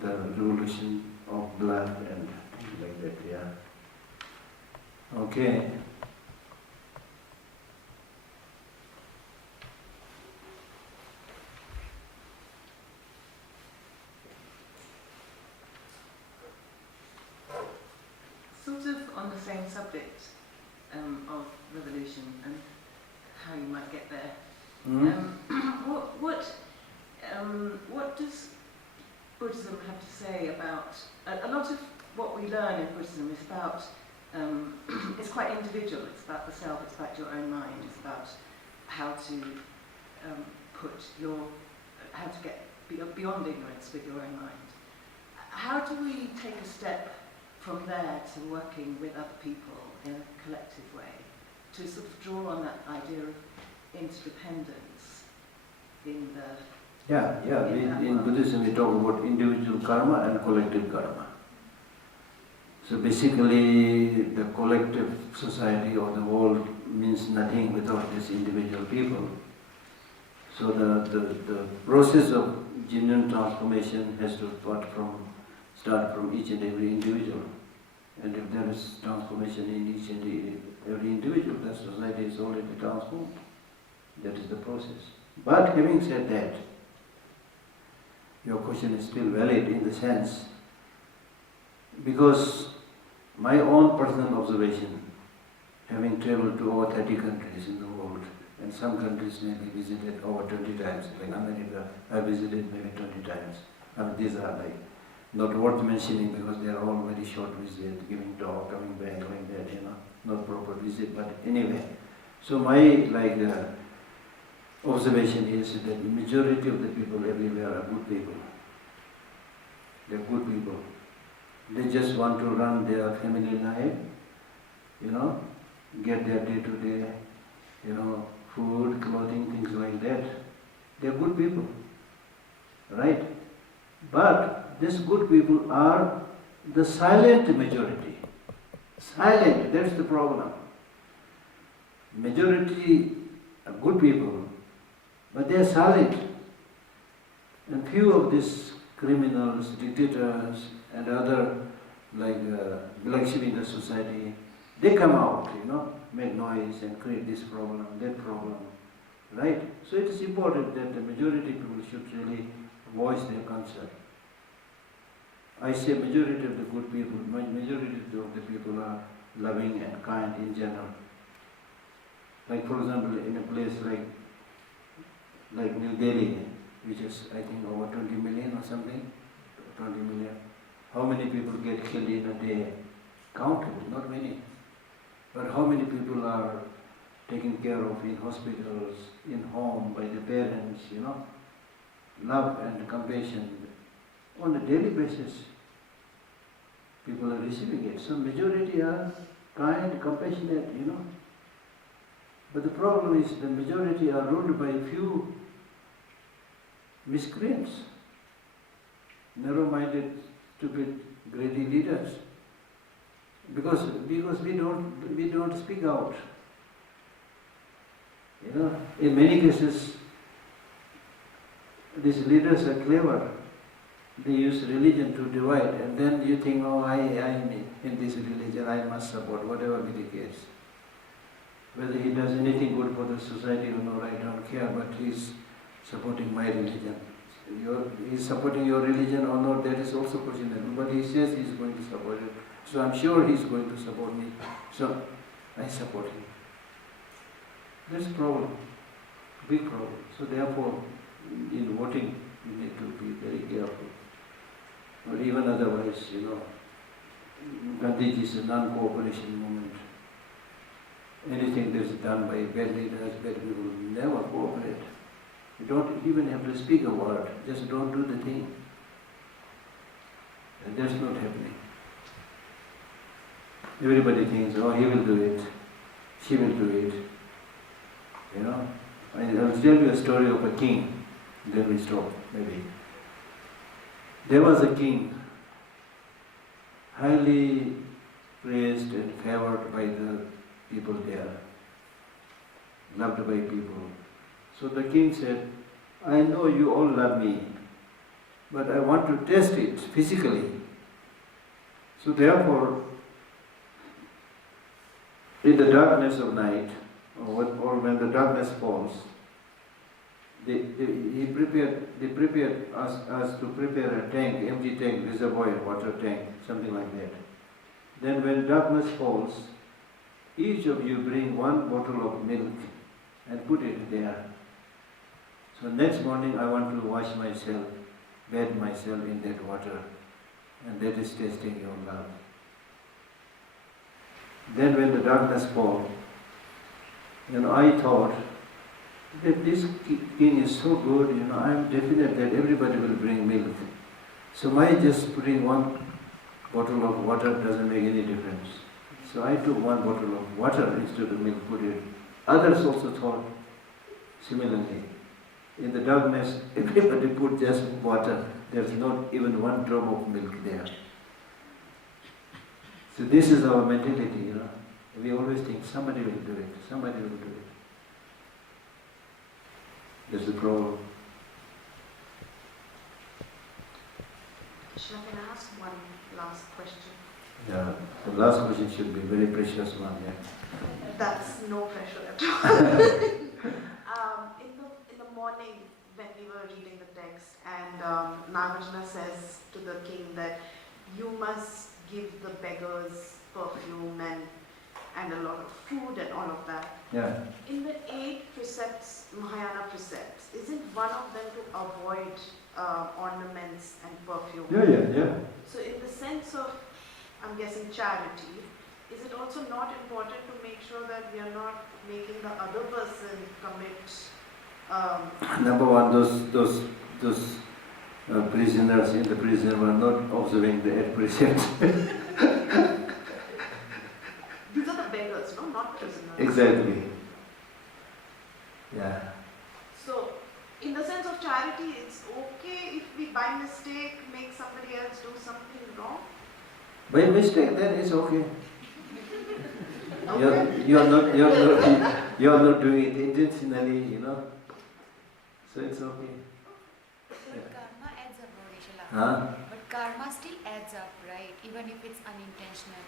the revolution of blood and like that, yeah. Okay. Sort of on the same subject of revolution and how you might get there. What does Buddhism have to say about a lot of what we learn in Buddhism is about it's quite individual. It's about the self. It's about your own mind. It's about how to how to get beyond ignorance with your own mind. How do we take a step from there to working with other people in a collective way, to sort of draw on that idea of interdependence in the... In Buddhism we talk about individual karma and collective karma. So basically the collective society or the world means nothing without these individual people. So the process of genuine transformation has to start from each and every individual. And if there is transformation in each and every individual, the society is already transformed. That is the process. But having said that, your question is still valid in the sense, because my own personal observation, having traveled to over 30 countries in the world, and some countries may be visited over 20 times, like America, I visited maybe 20 times. I mean, these are like not worth mentioning because they are all very short visits, giving talk, coming back, like that, not proper visit, but anyway. So my observation is that the majority of the people everywhere are good people. They are good people. They just want to run their family life, get their day-to-day, food, clothing, things like that. They are good people, right? But these good people are the silent majority. Silent, that's the problem. Majority are good people, but they are silent. And few of these criminals, dictators, and other black sheep in the society, they come out, make noise and create this problem, that problem, right? So it is important that the majority people should really voice their concern. I say majority of the good people, majority of the people are loving and kind in general. Like for example, in a place like New Delhi, which is I think over 20 million or something, 20 million. How many people get killed in a day? Countable, not many. But how many people are taken care of in hospitals, in home, by the parents, love and compassion. On a daily basis, people are receiving it. So majority are kind, compassionate, But the problem is the majority are ruled by few miscreants, narrow-minded, stupid, greedy leaders. Because we don't speak out. In many cases, these leaders are clever. They use religion to divide, and then you think, I am in this religion, I must support, whatever be the case. Whether he does anything good for the society or not, I don't care, but he's supporting my religion. He's supporting your religion or not, that is also questionable, but he says he's going to support it. So I'm sure he's going to support me, so I support him. That's a problem, big problem. So therefore, in voting, you need to be very careful. Or even otherwise, Gandhiji is a non-cooperation movement. Anything that's done by bad leaders, bad people, never cooperate. You don't even have to speak a word, just don't do the thing. And that's not happening. Everybody thinks, he will do it, she will do it. I'll tell you a story of a king, then we stop, maybe. There was a king, highly praised and favored by the people there, loved by people. So the king said, I know you all love me, but I want to test it physically. So therefore, in the darkness of night, or when the darkness falls, they prepared us to prepare a tank, empty tank, reservoir, water tank, something like that. Then when darkness falls, each of you bring one bottle of milk and put it there. So next morning I want to wash myself, bathe myself in that water, and that is tasting your love. Then when the darkness falls, I thought that this king is so good, I am definite that everybody will bring milk. So my just putting one bottle of water doesn't make any difference. So I took one bottle of water instead of milk, put it. Others also thought similarly. In the darkness, everybody put just water. There's not even one drop of milk there. So this is our mentality, We always think somebody will do it, somebody will do it. That's the problem. Shall I ask one last question? Yeah, the last question should be a very precious one, yeah. That's no pressure at all. In the morning, when we were reading the text, and Nagarjuna says to the king that you must give the beggars perfume and a lot of food and all of that. Yeah. In the 8 precepts, Mahayana precepts, isn't one of them to avoid ornaments and perfume? Yeah. So in the sense of, I'm guessing, charity, is it also not important to make sure that we are not making the other person commit? Number one, those prisoners in the prison were not observing the 8 precepts. These are the beggars, no? Not prisoners. Exactly. Yeah. So, in the sense of charity, it's okay if we by mistake make somebody else do something wrong? By mistake, then it's okay. Okay. You're not doing it intentionally, So it's okay. But karma adds up, Geshe Lhakdor. Huh? But karma still adds up, right? Even if it's unintentional.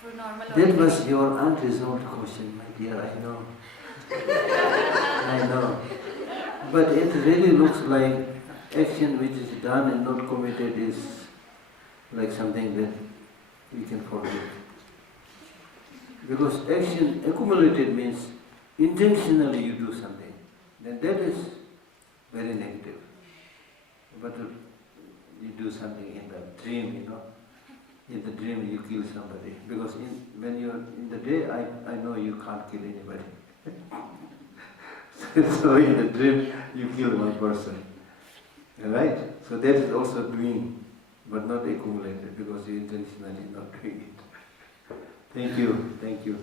For normal That was ordinary- your unresolved question, my dear, I know. I know. But it really looks like action which is done and not committed is like something that we can forget. Because action accumulated means intentionally you do something. Then that is very negative. But you do something in the dream, In the dream you kill somebody. Because when you're in the day, I know you can't kill anybody. So in the dream you kill one person. Right? So that is also doing, but not accumulated because you intentionally not doing it. Thank you.